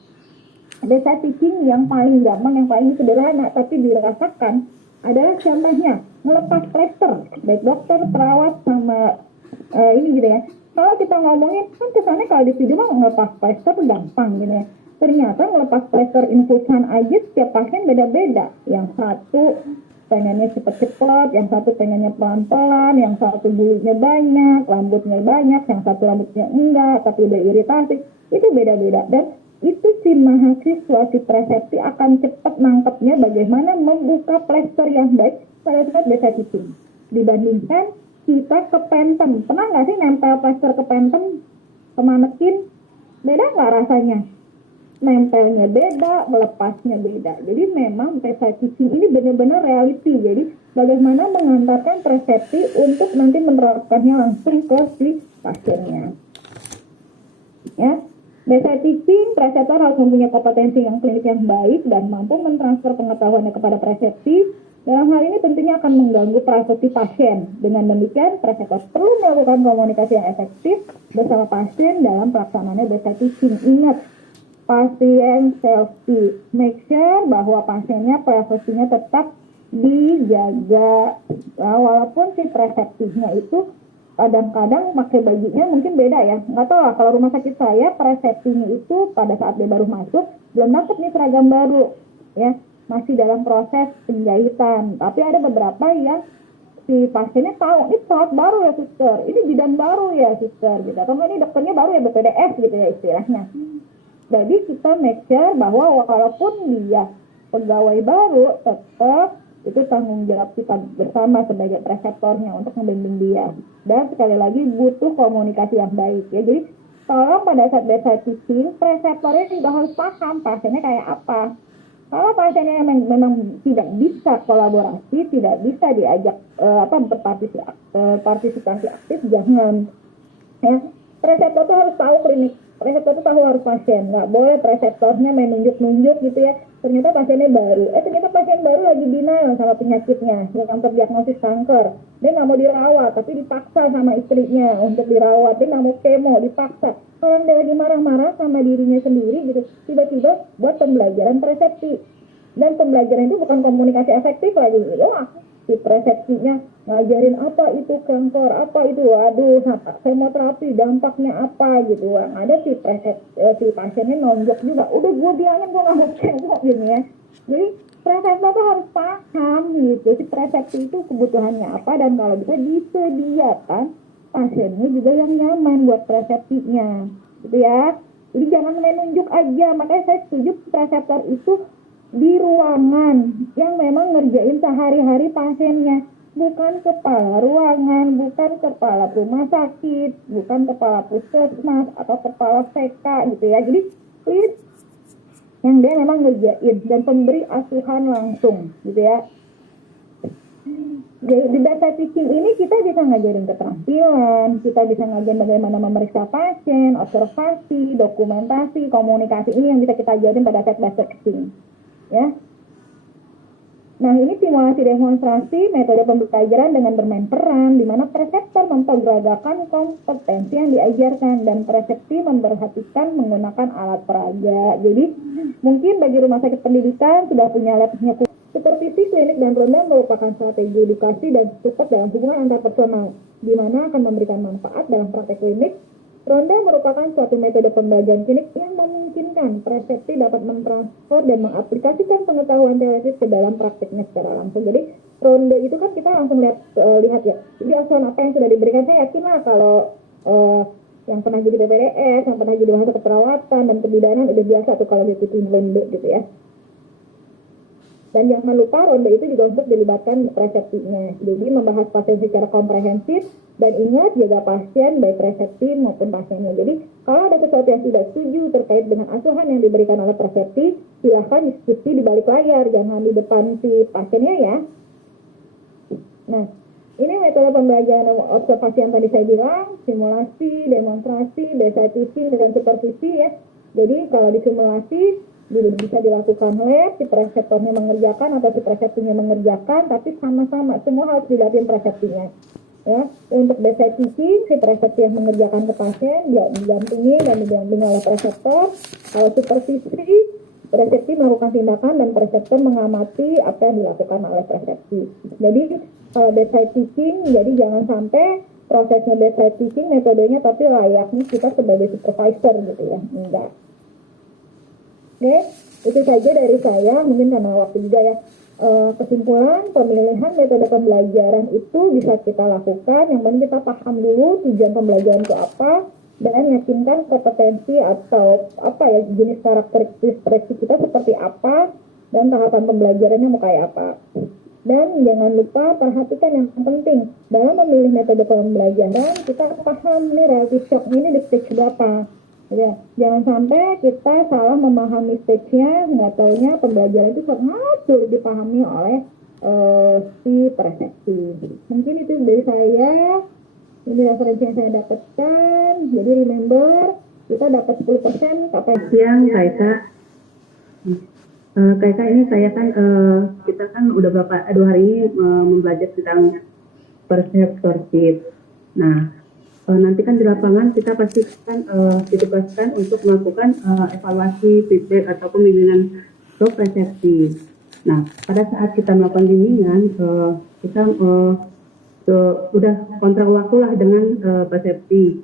Basic teaching yang paling gampang, yang paling sederhana, tapi dirasakan adalah contohnya melepas plester, baik dokter, perawat, sama ini gitu ya. Kalau kita ngomongin, kan kesannya kalau di video mah ngelepas plester gampang gitu ya. Ternyata ngelepas plester infusan aja setiap pasien beda-beda. Yang satu pengennya cepet-cepet, yang satu pengennya pelan-pelan, yang satu bulunya banyak, rambutnya banyak, yang satu rambutnya enggak, tapi udah iritasi. Itu beda-beda. Dan itu si mahasiswa, si presepsi akan cepat nangkepnya bagaimana membuka plester yang baik pada saat basic teaching. Dibandingkan kita ke pentem. Pernah nggak sih nempel plester ke pentem, ke manekin? Beda nggak rasanya? Nempelnya beda, melepasnya beda. Jadi memang basic teaching ini benar-benar reality. Jadi bagaimana mengantarkan presepsi untuk nanti menerapkannya langsung ke si pasiennya. Ya, basic teaching, preseptor harus mempunyai kompetensi yang klinis yang baik dan mampu mentransfer pengetahuannya kepada presepsi. Dalam hal ini tentunya akan mengganggu privasi pasien. Dengan demikian, preseptor perlu melakukan komunikasi yang efektif bersama pasien dalam pelaksanaannya basic teaching. Ingat, pasien safety, make sure bahwa pasiennya privasinya tetap dijaga. Nah, walaupun si preseptifnya itu kadang-kadang pakai bajunya mungkin beda ya, nggak tahu lah. Kalau rumah sakit saya presepsinya itu pada saat dia baru masuk belum dapat nih seragam baru ya, masih dalam proses penjahitan. Tapi ada beberapa yang si pasiennya tahu, ini perawat baru ya suster, ini bidan baru ya suster gitu, atau ini dokternya baru ya BPDS gitu ya istilahnya. Jadi kita make sure bahwa walaupun dia pegawai baru, tetap itu tanggung jawab kita bersama sebagai preseptornya untuk membimbing dia. Dan sekali lagi butuh komunikasi yang baik ya. Jadi tolong pada saat basic teaching, preseptornya juga harus paham pasiennya kayak apa. Kalau pasiennya memang tidak bisa kolaborasi, tidak bisa diajak berpartisipasi aktif, jangan ya. Preseptor itu harus tahu klinik. Preseptor itu tahu harus pasien, nggak boleh preseptornya main nunjuk-nunjuk gitu ya. Ternyata pasiennya baru, ternyata pasien baru lagi denial sama penyakitnya, yang terdiagnosis kanker. Dia nggak mau dirawat, tapi dipaksa sama istrinya untuk dirawat. Dia nggak mau kemo, dipaksa. Kalau dia lagi marah-marah sama dirinya sendiri gitu, tiba-tiba buat pembelajaran presepsi. Dan pembelajaran itu bukan komunikasi efektif lagi. Wah, si presepsinya ngajarin apa itu kanker, apa itu, waduh, kemoterapi dampaknya apa gitu. Ada si pasiennya nonjok juga, udah gue bilangin gue nggak mau kemo gitu ya. Jadi preseptor tuh harus paham gitu, si presepsi itu kebutuhannya apa, dan kalau bisa disediakan pasiennya juga yang nyaman buat presepsinya gitu ya. Jadi jangan main nunjuk aja. Makanya saya setuju preseptor itu di ruangan yang memang ngerjain sehari-hari pasiennya, bukan kepala ruangan, bukan kepala rumah sakit, bukan kepala puskesmas atau kepala CK gitu ya. Jadi please, yang dia memang ngerjain dan pemberi asuhan langsung gitu ya. Di basic teaching ini kita bisa ngajarin keterampilan, kita bisa ngajarin bagaimana memeriksa pasien, observasi, dokumentasi, komunikasi. Ini yang bisa kita ajarin pada saat basic teaching ya. Nah, ini simulasi demonstrasi metode pembelajaran dengan bermain peran, di mana preseptor memperagakan kompetensi yang diajarkan dan presepsi memperhatikan menggunakan alat peraga. Jadi mungkin bagi rumah sakit pendidikan sudah punya labnya. Supervisi klinik dan ronda merupakan strategi edukasi dan support dalam hubungan antar personal, di mana akan memberikan manfaat dalam praktek klinik. Ronda merupakan suatu metode pembelajaran klinik yang memungkinkan presepsi dapat mentransfer dan mengaplikasikan pengetahuan teoretis ke dalam praktiknya secara langsung. Jadi ronda itu kan kita langsung lihat ya. Jadi asuhan apa yang sudah diberikan, saya yakin lah kalau yang pernah jadi BPDS, yang pernah jadi mahasiswa keperawatan dan kebidanan udah biasa tuh kalau diikutin ronda gitu ya. Dan jangan lupa ronda itu juga untuk dilibatkan presepsinya. Jadi membahas pasien secara komprehensif dan ingat jaga pasien baik presepsi maupun pasiennya. Jadi kalau ada sesuatu yang tidak setuju terkait dengan asuhan yang diberikan oleh presepsi, silahkan diskusi di balik layar, jangan di depan si pasiennya ya. metode pembelajaran observasi yang tadi saya bilang, simulasi, demonstrasi, basic teaching, dan supervisi ya. Jadi kalau di simulasi bisa dilakukan lab, si preseptornya mengerjakan atau si presepsinya mengerjakan, tapi sama-sama semua harus dilatih presepsinya. Ya, untuk basic teaching, si presepsi yang mengerjakan ke pasien, dia didampingi dan didampingi oleh preseptor. Kalau supervisi, presepsi melakukan tindakan dan preseptor mengamati apa yang dilakukan oleh presepsi. Jadi kalau bedside teaching, jadi jangan sampai prosesnya bedside teaching metodenya tapi layaknya kita sebagai supervisor gitu ya, enggak. Oke, itu saja dari saya, mungkin karena waktu juga ya. Kesimpulan, pemilihan metode pembelajaran itu bisa kita lakukan, yang penting kita paham dulu tujuan pembelajaran itu apa, dan yakinkan kompetensi atau apa ya, jenis karakteristik kita seperti apa, dan tahapan pembelajarannya mau kayak apa. Dan jangan lupa perhatikan yang penting, dalam memilih metode pembelajaran, kita paham nih relative shock ini di stage berapa. Ya, jangan sampai kita salah memahami stage-nya, nggak taunya pembelajaran itu sangat sulit dipahami oleh si persepsi. Mungkin itu dari saya, ini referensi yang saya dapatkan. Jadi remember, kita dapat 10% kapan siang Kaisa. Kaisa ini saya kan kita kan udah 2 hari ini membelajar tentang perseptorship. Nah, nanti kan di lapangan kita pasti kan ditugaskan untuk melakukan evaluasi, feedback ataupun bimbingan ke persepsi. Nah, pada saat kita melakukan bimbingan, kita udah kontrak waktu lah dengan persepsi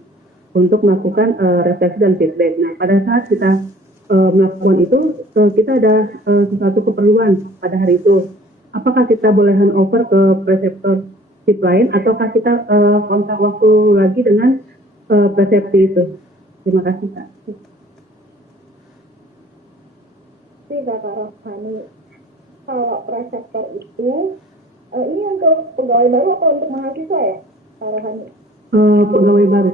untuk melakukan refleksi dan feedback. Nah, pada saat kita melakukan itu, kita ada sesuatu keperluan pada hari itu. Apakah kita boleh handover ke perseptor tip lain, ataukah kita kontak waktu lagi dengan persepsi itu? Terima kasih, Kak. Tidak, Kak Rohani. Kalau preseptor itu, ini untuk pegawai baru atau untuk mahasiswa ya, Kak Rohani? Pegawai baru.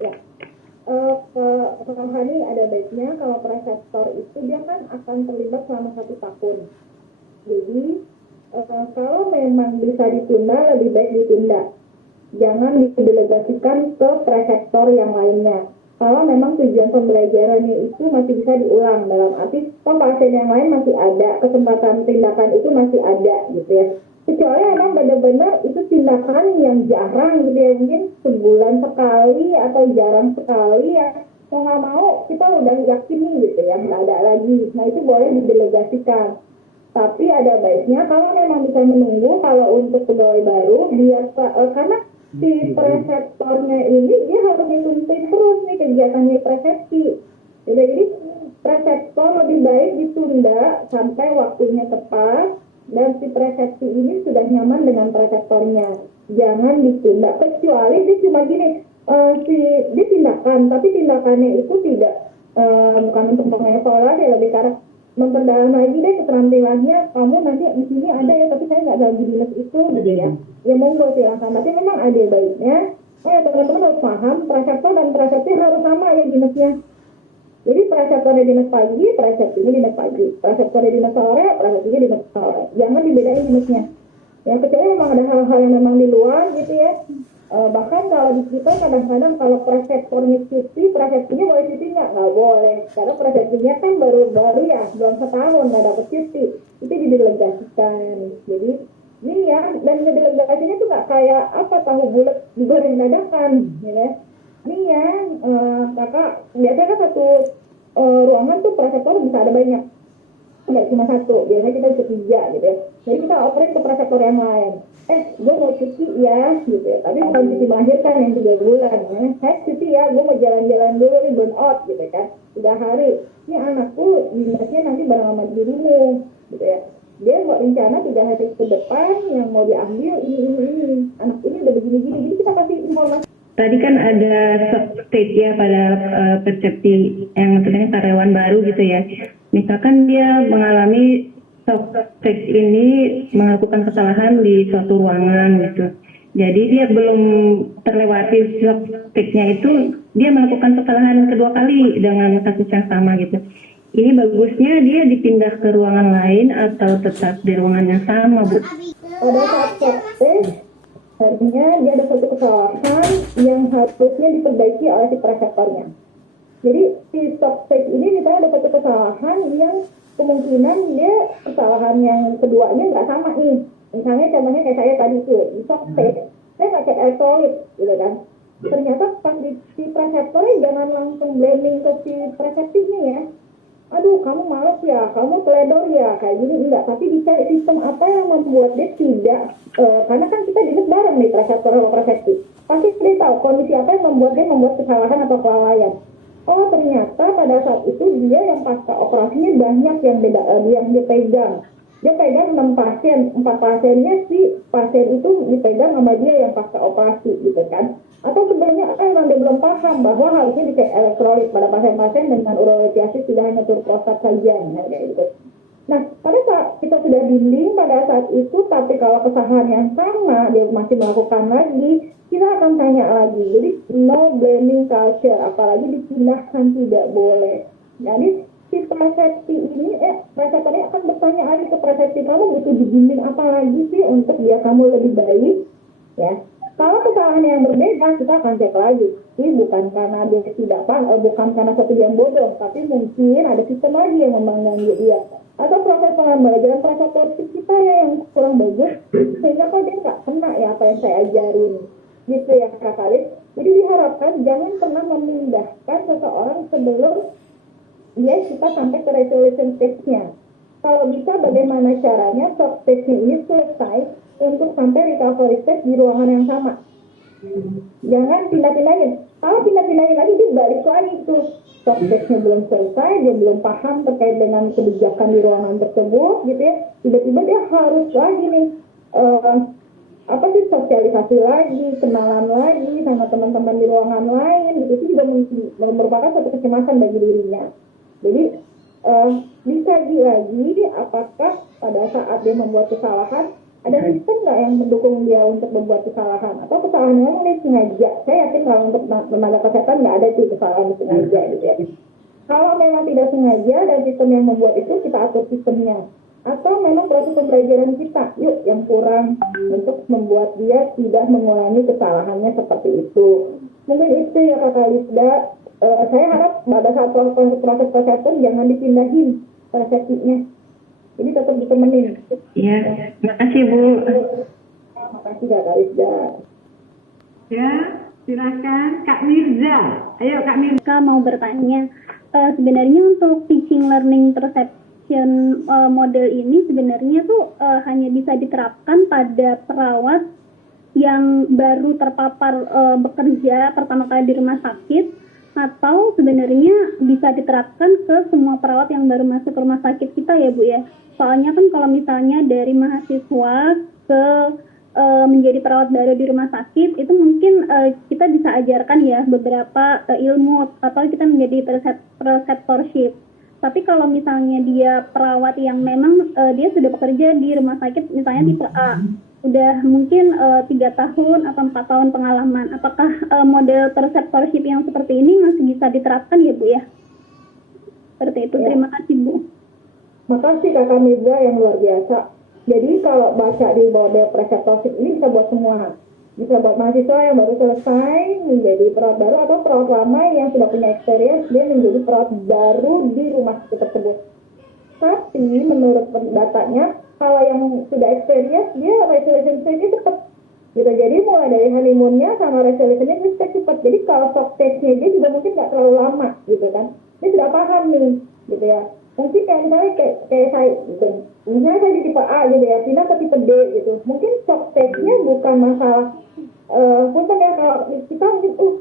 Ya. Kak Rohani, ada baiknya kalau preseptor itu dia kan akan terlibat selama 1 tahun. Jadi, kalau memang bisa ditunda, lebih baik ditunda. Jangan didelegasikan ke preseptor yang lainnya. Kalau memang tujuan pembelajarannya itu masih bisa diulang, dalam arti pasien yang lain masih ada, kesempatan tindakan itu masih ada gitu ya. Kecuali emang benar-benar itu tindakan yang jarang gitu ya, mungkin sebulan sekali atau jarang sekali ya. Mau nggak mau kita udah yakin nih gitu ya, nggak ada lagi. Nah itu boleh didelegasikan. Tapi ada baiknya kalau memang bisa menunggu, kalau untuk pegawai baru, biar karena si preseptornya ini dia harus ngikutin terus nih kegiatannya persepsi. Jadi preseptor lebih baik ditunda sampai waktunya tepat dan si persepsi ini sudah nyaman dengan preseptornya. Jangan ditunda, kecuali dia cuma gini, dia tindakan, tapi tindakannya itu tidak bukan untuk mengevaluasi, lebih karena memperdalam lagi deh keterampilannya. Kamu nanti di sini ada ya, tapi saya nggak lagi dinas itu gitu ya. Ya monggo silahkan. Tapi memang ada baiknya. Teman-teman harus paham preseptor dan persepsi harus sama ya dinasnya. Jadi preseptornya dinas pagi, persepsinya dinas pagi. Preseptornya dinas sore, persepsinya dinas sore. Jangan dibedain dinasnya. Ya kecuali memang ada hal-hal yang memang di luar gitu ya. Bahkan kalau di kita kadang-kadang kalau preseptornya cuti, persepsinya boleh cuti nggak boleh, karena persepsinya kan baru ya, belum setahun nggak dapat cuti, itu didelegasikan. Jadi ini ya, dan delegasinya tuh nggak kayak apa tahu bulat digoreng dadakan, ya. Ini ya, kakak biasanya kan satu ruangan tuh preseptor bisa ada banyak, nggak cuma satu, biasanya kita bisa 3 gitu ya. Jadi kita operate ke preseptor yang lain. Gue mau cuti ya, gitu ya. Tapi bukan cuti melahirkan yang 3 bulan. Cuti ya, gue mau jalan-jalan dulu nih, burn out gitu kan. 3 hari. Ini anakku dinasnya nanti bareng sama dirimu, gitu ya. Dia mau rencana 3 hari ke depan yang mau diambil ini. Anak ini udah begini-gini. Jadi kita kasih informasi. Tadi kan ada stage ya pada persepsi yang maksudnya karyawan baru gitu ya. Misalkan dia mengalami stage ini melakukan kesalahan di suatu ruangan gitu. Jadi dia belum terlewati stage-nya itu, dia melakukan kesalahan kedua kali dengan kasus yang sama gitu. Ini bagusnya dia dipindah ke ruangan lain atau tetap di ruangan yang sama, Bu? Pada saat stage Artinya dia ada satu kesalahan yang harusnya diperbaiki oleh si preseptornya. Jadi si soft stage ini misalnya ada satu kesalahan yang kemungkinan dia kesalahan yang keduanya nggak sama nih. Misalnya contohnya kayak saya tadi tuh di soft stage, saya nggak cek elektrolit gitu kan. Ternyata pas di si preseptornya jangan langsung blaming ke si preseptifnya ya. Aduh, kamu males ya, kamu teledor ya, kayak gini enggak. Tapi dicari sistem apa yang membuat dia tidak, karena kan kita duduk bareng nih preseptor sama preseptif. Pasti dia tahu kondisi apa yang membuat dia membuat kesalahan atau kelalaian. Oh, ternyata pada saat itu dia yang pasca operasinya banyak yang beda, yang dia pegang. Dia pegang 6 pasien, 4 pasiennya si pasien itu dipegang sama dia yang pasca operasi gitu kan. Atau sebenarnya memang dia belum paham bahwa harusnya dicek elektrolit pada pasien-pasien dengan urolitiasis tidak hanya turun prostat saja, nah, kayak gitu. Nah, pada saat kita sudah bimbing pada saat itu, tapi kalau kesalahan yang sama dia masih melakukan lagi, kita akan tanya lagi. Jadi no blaming culture, apalagi dipindahkan tidak boleh. Jadi si persepsi ini, preseptornya akan bertanya lagi ke persepsi kamu butuh dibimbing apa lagi sih untuk biar kamu lebih baik, ya. Kalau kesalahan yang berbeda, kita akan cek lagi. Ini bukan karena dia tidak paham, bukan karena satu yang bodoh, tapi mungkin ada sistem lagi yang membangun dia. Atau proses pembelajaran preseptorship kita yang kurang bagus, sehingga kok dia nggak kena ya apa yang saya ajarin. Gitu ya Kak Khalid. Jadi diharapkan jangan pernah memindahkan seseorang sebelum dia kita sampai ke resolution stage-nya. Kalau bisa bagaimana caranya soft stage ini selesai untuk sampai recovery stage di ruangan yang sama. Jangan pindah-pindahin. Kalau pindah-pindahin lagi dia balik lagi tuh. Soft stage-nya belum selesai, dia belum paham terkait dengan kebijakan di ruangan tersebut gitu ya. Tiba-tiba dia harus lagi nih sosialisasi lagi, kenalan lagi sama teman-teman di ruangan lain gitu. Itu juga merupakan satu kecemasan bagi dirinya. Jadi dikaji lagi apakah pada saat dia membuat kesalahan ada sistem nggak yang mendukung dia untuk membuat kesalahan atau kesalahan yang dia sengaja. Saya yakin kalau untuk tenaga kesehatan nggak ada sih kesalahan sengaja gitu ya. Kalau memang tidak sengaja dan sistem yang membuat itu, kita atur sistemnya. Atau memang proses pembelajaran kita yuk yang kurang untuk membuat dia tidak mengulangi kesalahannya seperti itu. Mungkin itu ya Kak Kalisda. Saya harap pada saat proses kesehatan jangan dipindahin persepsinya. Jadi tetap ditemenin. Iya, terima kasih Bu. Terima kasih Kak Kalisda. Ya, silakan Kak Mirza. Ayo Kak Mirza mau bertanya. Sebenarnya untuk teaching learning perception model ini sebenarnya tuh hanya bisa diterapkan pada perawat yang baru terpapar bekerja pertama kali di rumah sakit, atau sebenarnya bisa diterapkan ke semua perawat yang baru masuk ke rumah sakit kita ya Bu ya. Soalnya kan kalau misalnya dari mahasiswa ke menjadi perawat baru di rumah sakit itu mungkin kita bisa ajarkan ya beberapa ilmu atau kita menjadi preceptorship. Tapi kalau misalnya dia perawat yang memang dia sudah bekerja di rumah sakit misalnya tipe A, udah mungkin 3 tahun atau 4 tahun pengalaman, apakah model preceptorship yang seperti ini masih bisa diterapkan ya Bu ya? Seperti itu. Ya. Terima kasih Bu. Makasih Kakak Mirza yang luar biasa. Jadi kalau baca di model preceptorship ini bisa buat semua. Bisa buat mahasiswa yang baru selesai menjadi perawat baru atau perawat lama yang sudah punya experience dia menjadi perawat baru di rumah sakit tersebut. Tapi menurut datanya kalau yang sudah experience dia resolution stage-nya cepat. Gitu. Jadi mulai dari honeymoon-nya sama resolution-nya dia cepat. Jadi kalau soft stage-nya dia juga mungkin nggak terlalu lama gitu kan. Dia sudah paham nih gitu ya. Mungkin kayak misalnya kayak saya gitu. Misalnya saya di tipe A gitu ya, pindah ke tipe D gitu. Mungkin soft stage-nya bukan masalah punten ya kalau kita mungkin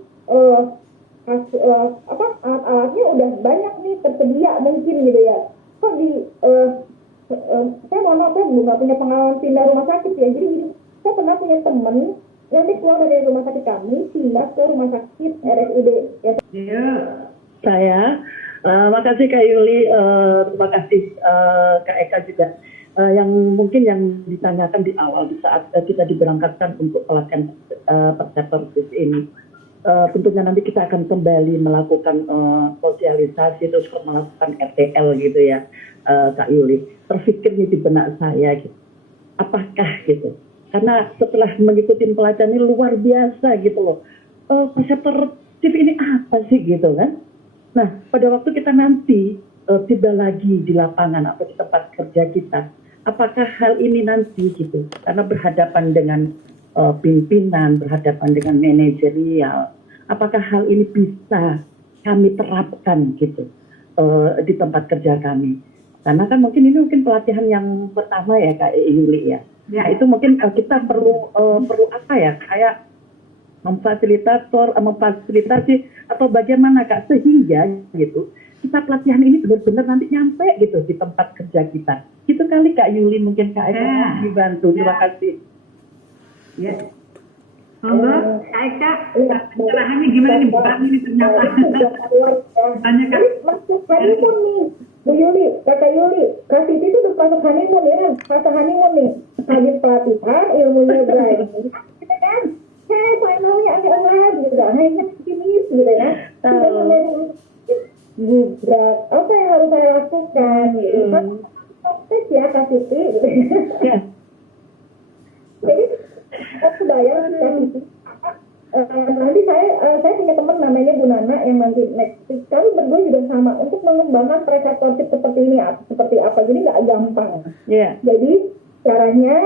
alat-alatnya udah banyak nih tersedia mungkin gitu ya. Kok di saya mohon maaf saya nggak punya pengalaman pindah rumah sakit ya. Jadi saya pernah punya teman yang dia keluar dari rumah sakit kami pindah ke rumah sakit RSUD ya. Saya makasih Kak Yuli, terima kasih Kak Eka juga. Yang mungkin yang ditanyakan di awal di saat kita diberangkatkan untuk pelatihan preceptorship ini, tentunya nanti kita akan kembali melakukan sosialisasi terus melakukan RTL gitu ya Kak Yuli. Terpikir nih di benak saya gitu, apakah gitu karena setelah mengikuti pelatihan ini luar biasa gitu loh. Perseptorship ini apa sih gitu kan? Nah, pada waktu kita nanti tiba lagi di lapangan atau di tempat kerja kita, apakah hal ini nanti gitu, karena berhadapan dengan pimpinan, berhadapan dengan manajerial, apakah hal ini bisa kami terapkan gitu di tempat kerja kami? Karena kan mungkin pelatihan yang pertama ya Kak Yuli ya. Ya itu mungkin kita perlu apa ya, kayak memfasilitasi atau bagaimana Kak, sehingga gitu kita pelatihan ini benar-benar nanti nyampe gitu di tempat kerja kita. Gitu kali Kak Yuli, mungkin Kak Eka dibantu. Terima kasih. Ya. Monggo, Kak Eka, pencerahannya gimana nih? Bukan ini ternyata. Banyak kan? Masuk honeymoon nih, Bu Yuli, Kakak Yuli, Kak Siti itu udah masuk honeymoon ya, fase honeymoon nih. Habis pelatihan, ilmunya berani. Kita kan, finalnya agak gitu, hanya optimis gitu ya. Sudah mulai juga apa yang harus saya lakukan gitu. Sukses ya Kak Siti gitu. Jadi aku bayar Kak Siti. Nanti saya punya teman namanya Bu Nana yang nanti next week kami berdua juga sama untuk mengembangkan preceptorship seperti ini seperti apa, jadi nggak gampang. Jadi caranya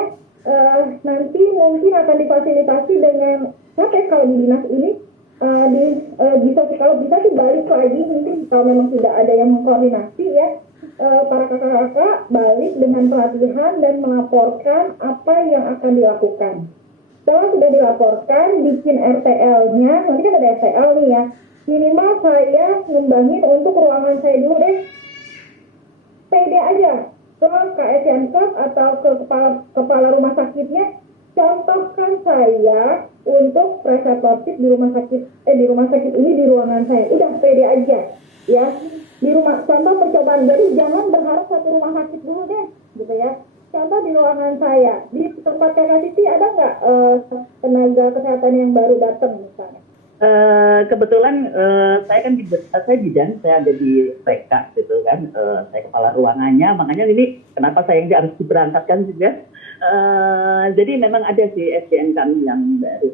nanti mungkin akan difasilitasi dengan kalau di dinas ini kalau bisa sih balik lagi, mungkin kalau memang tidak ada yang mengkoordinasi ya, para kakak-kakak balik dengan pelatihan dan melaporkan apa yang akan dilakukan. Setelah sudah dilaporkan, bikin RTL-nya, nanti kan ada RTL nih ya, minimal saya ngembangin untuk ruangan saya dulu deh, PD aja ke KSMK atau ke kepala rumah sakitnya, contohkan saya untuk preceptorship di rumah sakit ini di ruangan saya, udah PD aja ya, di rumah, contoh percobaan. Jadi jangan berharap satu rumah sakit dulu deh gitu ya. Contoh di ruangan saya, di tempat Kakak Siti ada nggak tenaga kesehatan yang baru datang misalnya? Kebetulan saya kan saya bidan, saya ada di TK gitu kan, saya kepala ruangannya, makanya ini kenapa saya yang harus diberangkatkan juga. Jadi memang ada sih SDN kami yang baru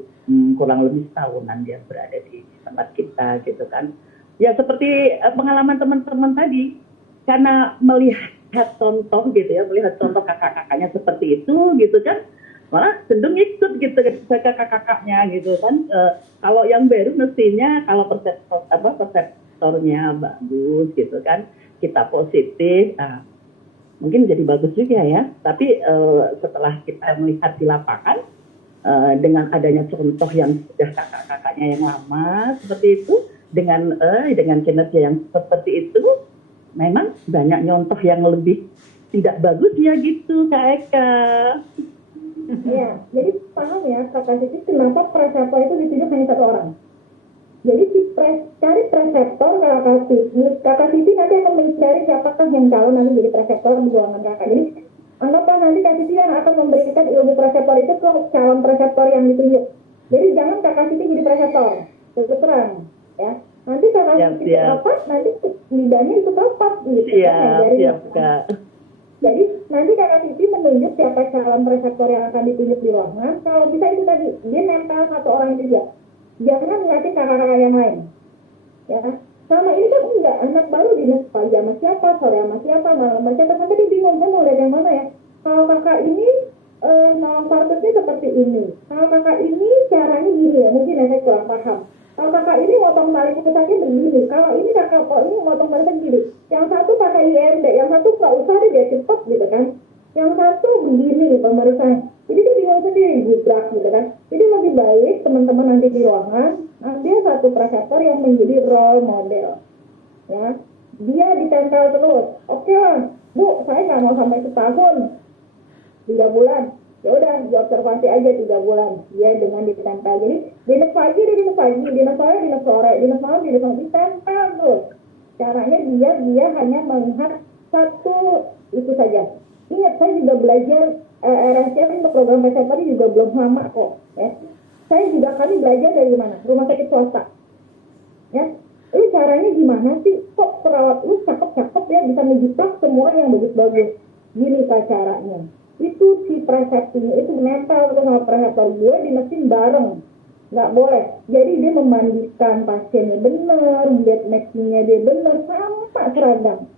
kurang lebih setahunan dia berada di tempat kita gitu kan. Ya seperti pengalaman teman-teman tadi, karena melihat contoh gitu ya, melihat contoh kakak-kakaknya seperti itu gitu kan, malah cenderung ikut gitu ke kakak-kakaknya gitu kan. Kalau yang baru mestinya kalau perseptornya bagus gitu kan, kita positif, mungkin jadi bagus juga ya. Tapi setelah kita melihat di lapangan dengan adanya contoh yang sudah kakak-kakaknya yang lama seperti itu, dengan kinerja yang seperti itu, memang banyak nyontoh yang lebih tidak bagus ya gitu Kak Eka. Ya, jadi paham ya Kakak Siti kenapa preceptor itu ditunjuk hanya satu orang. Jadi cari preceptor Kakak Siti nanti akan mencari siapakah yang calon nanti jadi preceptor di ruangan kakak. Jadi anggaplah nanti Kak Siti yang akan memberikan ilmu preceptor itu ke calon preceptor yang ditunjuk. Jadi jangan Kakak Siti jadi preceptor, terus terang ya. Nanti Kakak Siti rapat, nanti lidahnya ikut rapat gitu. Siap Kak. Jadi nanti Kakak Siti menunjuk siapa calon preceptor yang akan ditunjuk di ruangan. Kalau bisa itu tadi, dia nempel satu orang itu juga. Jangan ngasih kakak-kakak yang lain. Ya, sama ini kan enggak, anak baru dinas pagi sama siapa, sore sama siapa, malam sama siapa, sampai dia bingung, saya mau lihat yang mana ya. Kalau kakak ini, nolong partusnya seperti ini. Kalau kakak ini caranya gini ya, mungkin saya kurang paham. Kalau kakak ini motong balik itu saja begini. Kalau ini kakak ini motong balik begini. Yang satu pakai IMD, yang satu nggak usah deh, dia cepet gitu kan. Yang satu begini pemeriksaan. Jadi itu bingung sendiri, gubrak gitu kan. Jadi lebih baik teman-teman nanti di ruangan, dia satu preceptor yang menjadi role model. Ya, dia ditempel terus. Oke lah, Bu, saya nggak mau sampai setahun, 3 bulan. Ya udah, diobservasi aja 3 bulan. Dia dengan ditempel. Jadi dinas pagi, dinas sore, dinas sore, dinas malam, dinas malam, ditempel terus. Caranya dia hanya melihat satu itu saja. Ingat, saya juga belajar RSCM untuk program preceptor ini juga belum lama kok. Ya. Kami belajar dari mana? Rumah sakit swasta. Ya, ini caranya gimana sih? Kok perawat lu cakep-cakep ya bisa menjiplak semua yang bagus-bagus. Gini Kak caranya. itu si presepsinya itu nempel tuh sama preseptor gue di mesin bareng, nggak boleh. Jadi dia memandikan pasiennya bener, lihat mappingnya dia bener, sama seragam.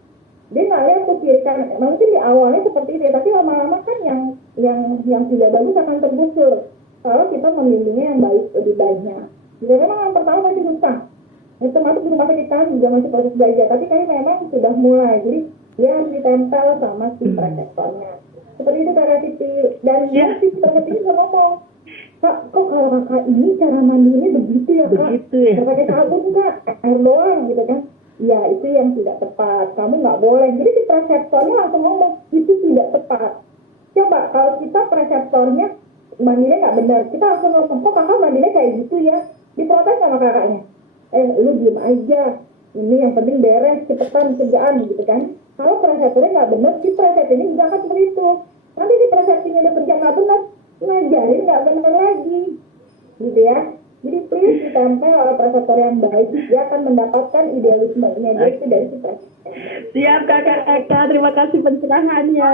Dia nggak lihat tuh kiri kanan. Mungkin di awalnya seperti itu, tapi lama-lama kan yang tidak bagus akan tergusur kalau kita memilihnya yang baik lebih banyak. Jadi memang yang pertama masih susah. Itu termasuk di rumah sakit kami juga masih proses belajar, tapi kami memang sudah mulai. Jadi dia harus ditempel sama si protektornya. Seperti itu Kakak Siti. Dan si Kakak Siti juga ngomong, Kak, kok kalau kakak ini cara mandinya begitu ya Kak? Begitu ya. Pakai sabun Kak, air doang gitu kan. Ya itu yang tidak tepat, kamu nggak boleh. Jadi si preseptornya langsung ngomong, itu tidak tepat. Coba kalau kita preseptornya mandinya nggak benar, kita langsung ngomong, kok kakak mandinya kayak gitu ya? Diprotes sama kakaknya. Lu diem aja, ini yang penting beres, cepetan kerjaan gitu kan. Kalau preseptornya nggak benar, si preseptornya juga akan seperti itu. Nanti si preseptornya udah kerja nggak benar, ngajarin nggak benar lagi, gitu ya. Jadi please ditempel oleh preseptor yang baik, dia akan mendapatkan idealismenya dia itu dari si preseptor. Siap Kakak Eka, terima kasih pencerahannya.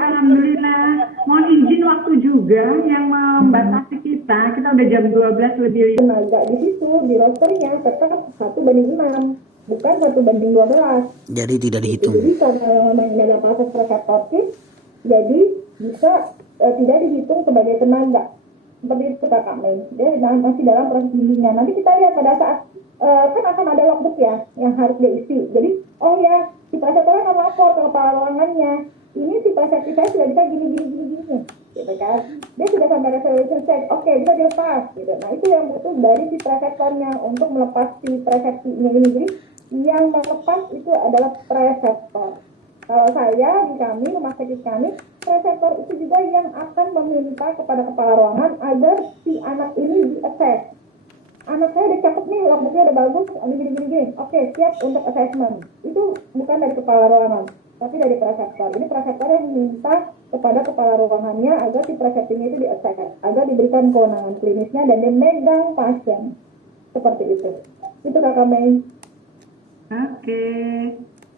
Alhamdulillah. Mohon izin waktu juga yang membatasi kita udah jam 12 lebih. Tenaga di situ, di rosternya tetap 1:6, bukan 1:12. Jadi tidak dihitung. Jadi karena memang ada proses preseptorship, jadi bisa tidak dihitung sebagai tenaga. Seperti itu Kakak Mei, dia masih dalam proses bimbingan. Nanti kita lihat pada saat kan akan ada logbook ya yang harus diisi. Jadi oh ya, si preseptornya akan lapor ke kepala ruangannya, ini si presepsi saya sudah bisa gini gitu kan. Dia sudah sampai resolution check, oke bisa dilepas gitu. Nah itu yang butuh dari si preseptornya untuk melepas si presepsinya ini. Jadi yang melepas itu adalah preseptor. Kalau saya di kami, rumah sakit kami, preseptor itu juga yang akan meminta kepada kepala ruangan agar si anak ini di-assess. Anak saya udah cakep nih, logbooknya udah bagus, gini. Oke, siap untuk assessment. Itu bukan dari kepala ruangan, tapi dari preseptor. Ini preseptor yang meminta kepada kepala ruangannya agar si presepsinya itu di-assess, agar diberikan kewenangan klinisnya dan dia megang pasien. Seperti itu. Itu Kakak Mei. Oke,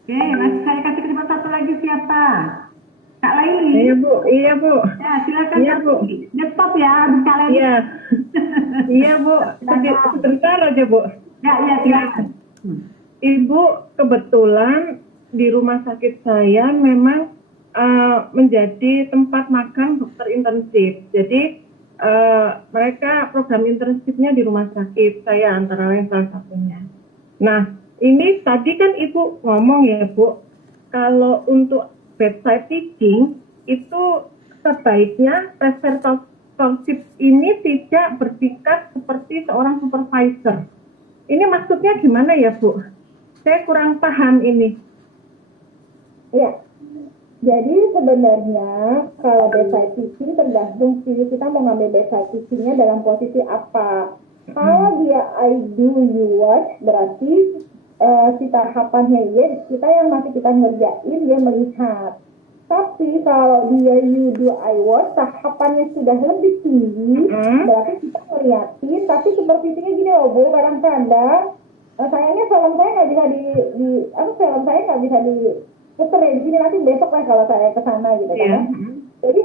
saya kasih kesempatan satu lagi siapa? Kak Laili. Iya bu. Ya, silakan Iya, Kak. Bu. Dia stop ya, habis Kak Laili. Iya. Iya bu. Sebentar aja bu. Ya, silakan. Ibu kebetulan di rumah sakit saya memang menjadi tempat makan dokter intensif. Jadi mereka program intensifnya di rumah sakit saya antara lain salah satunya. Nah ini tadi kan ibu ngomong ya bu, kalau untuk bedside teaching itu sebaiknya prescriptorship ini tidak bertingkat seperti seorang supervisor. Ini maksudnya gimana ya bu? Saya kurang paham ini. Ya, jadi sebenarnya kalau bedside teaching tergantung sih kita mau ngambil bedside teachingnya dalam posisi apa. Kalau dia I do you watch berarti si tahapannya ya kita yang masih kita ngerjain dia melihat. Tapi kalau dia you do I watch tahapannya sudah lebih tinggi, berarti kita ngeliatin. Tapi supervisinya gini loh bu, kadang-kadang sayangnya film saya nggak bisa film saya nggak bisa puterin di sini, nanti besok lah kalau saya ke sana gitu kan. Jadi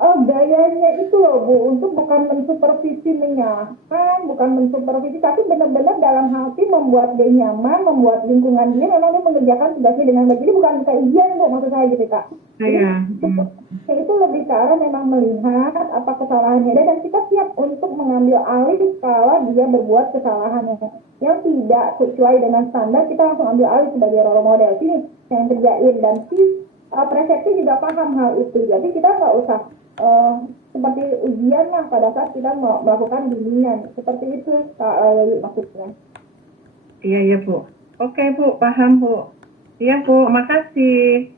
gayanya itu loh bu, untuk bukan mensupervisi menyahan, bukan mensupervisi, tapi benar-benar dalam hati membuat dia nyaman, membuat lingkungan dia memang dia mengerjakan tugasnya dengan baik. Jadi bukan kayak ujian bu, maksud saya gitu kak. Jadi itu lebih ke arah memang melihat apa kesalahannya dan kita siap untuk mengambil alih kalau dia berbuat kesalahan yang tidak sesuai dengan standar. Kita langsung ambil alih sebagai role model, sini yang kerjain, dan si presepsi juga paham hal itu. Jadi kita nggak usah seperti ujian lah pada saat kita melakukan bimbingan. Seperti itu maksudnya. Iya bu. Oke bu, paham bu. Iya bu, makasih.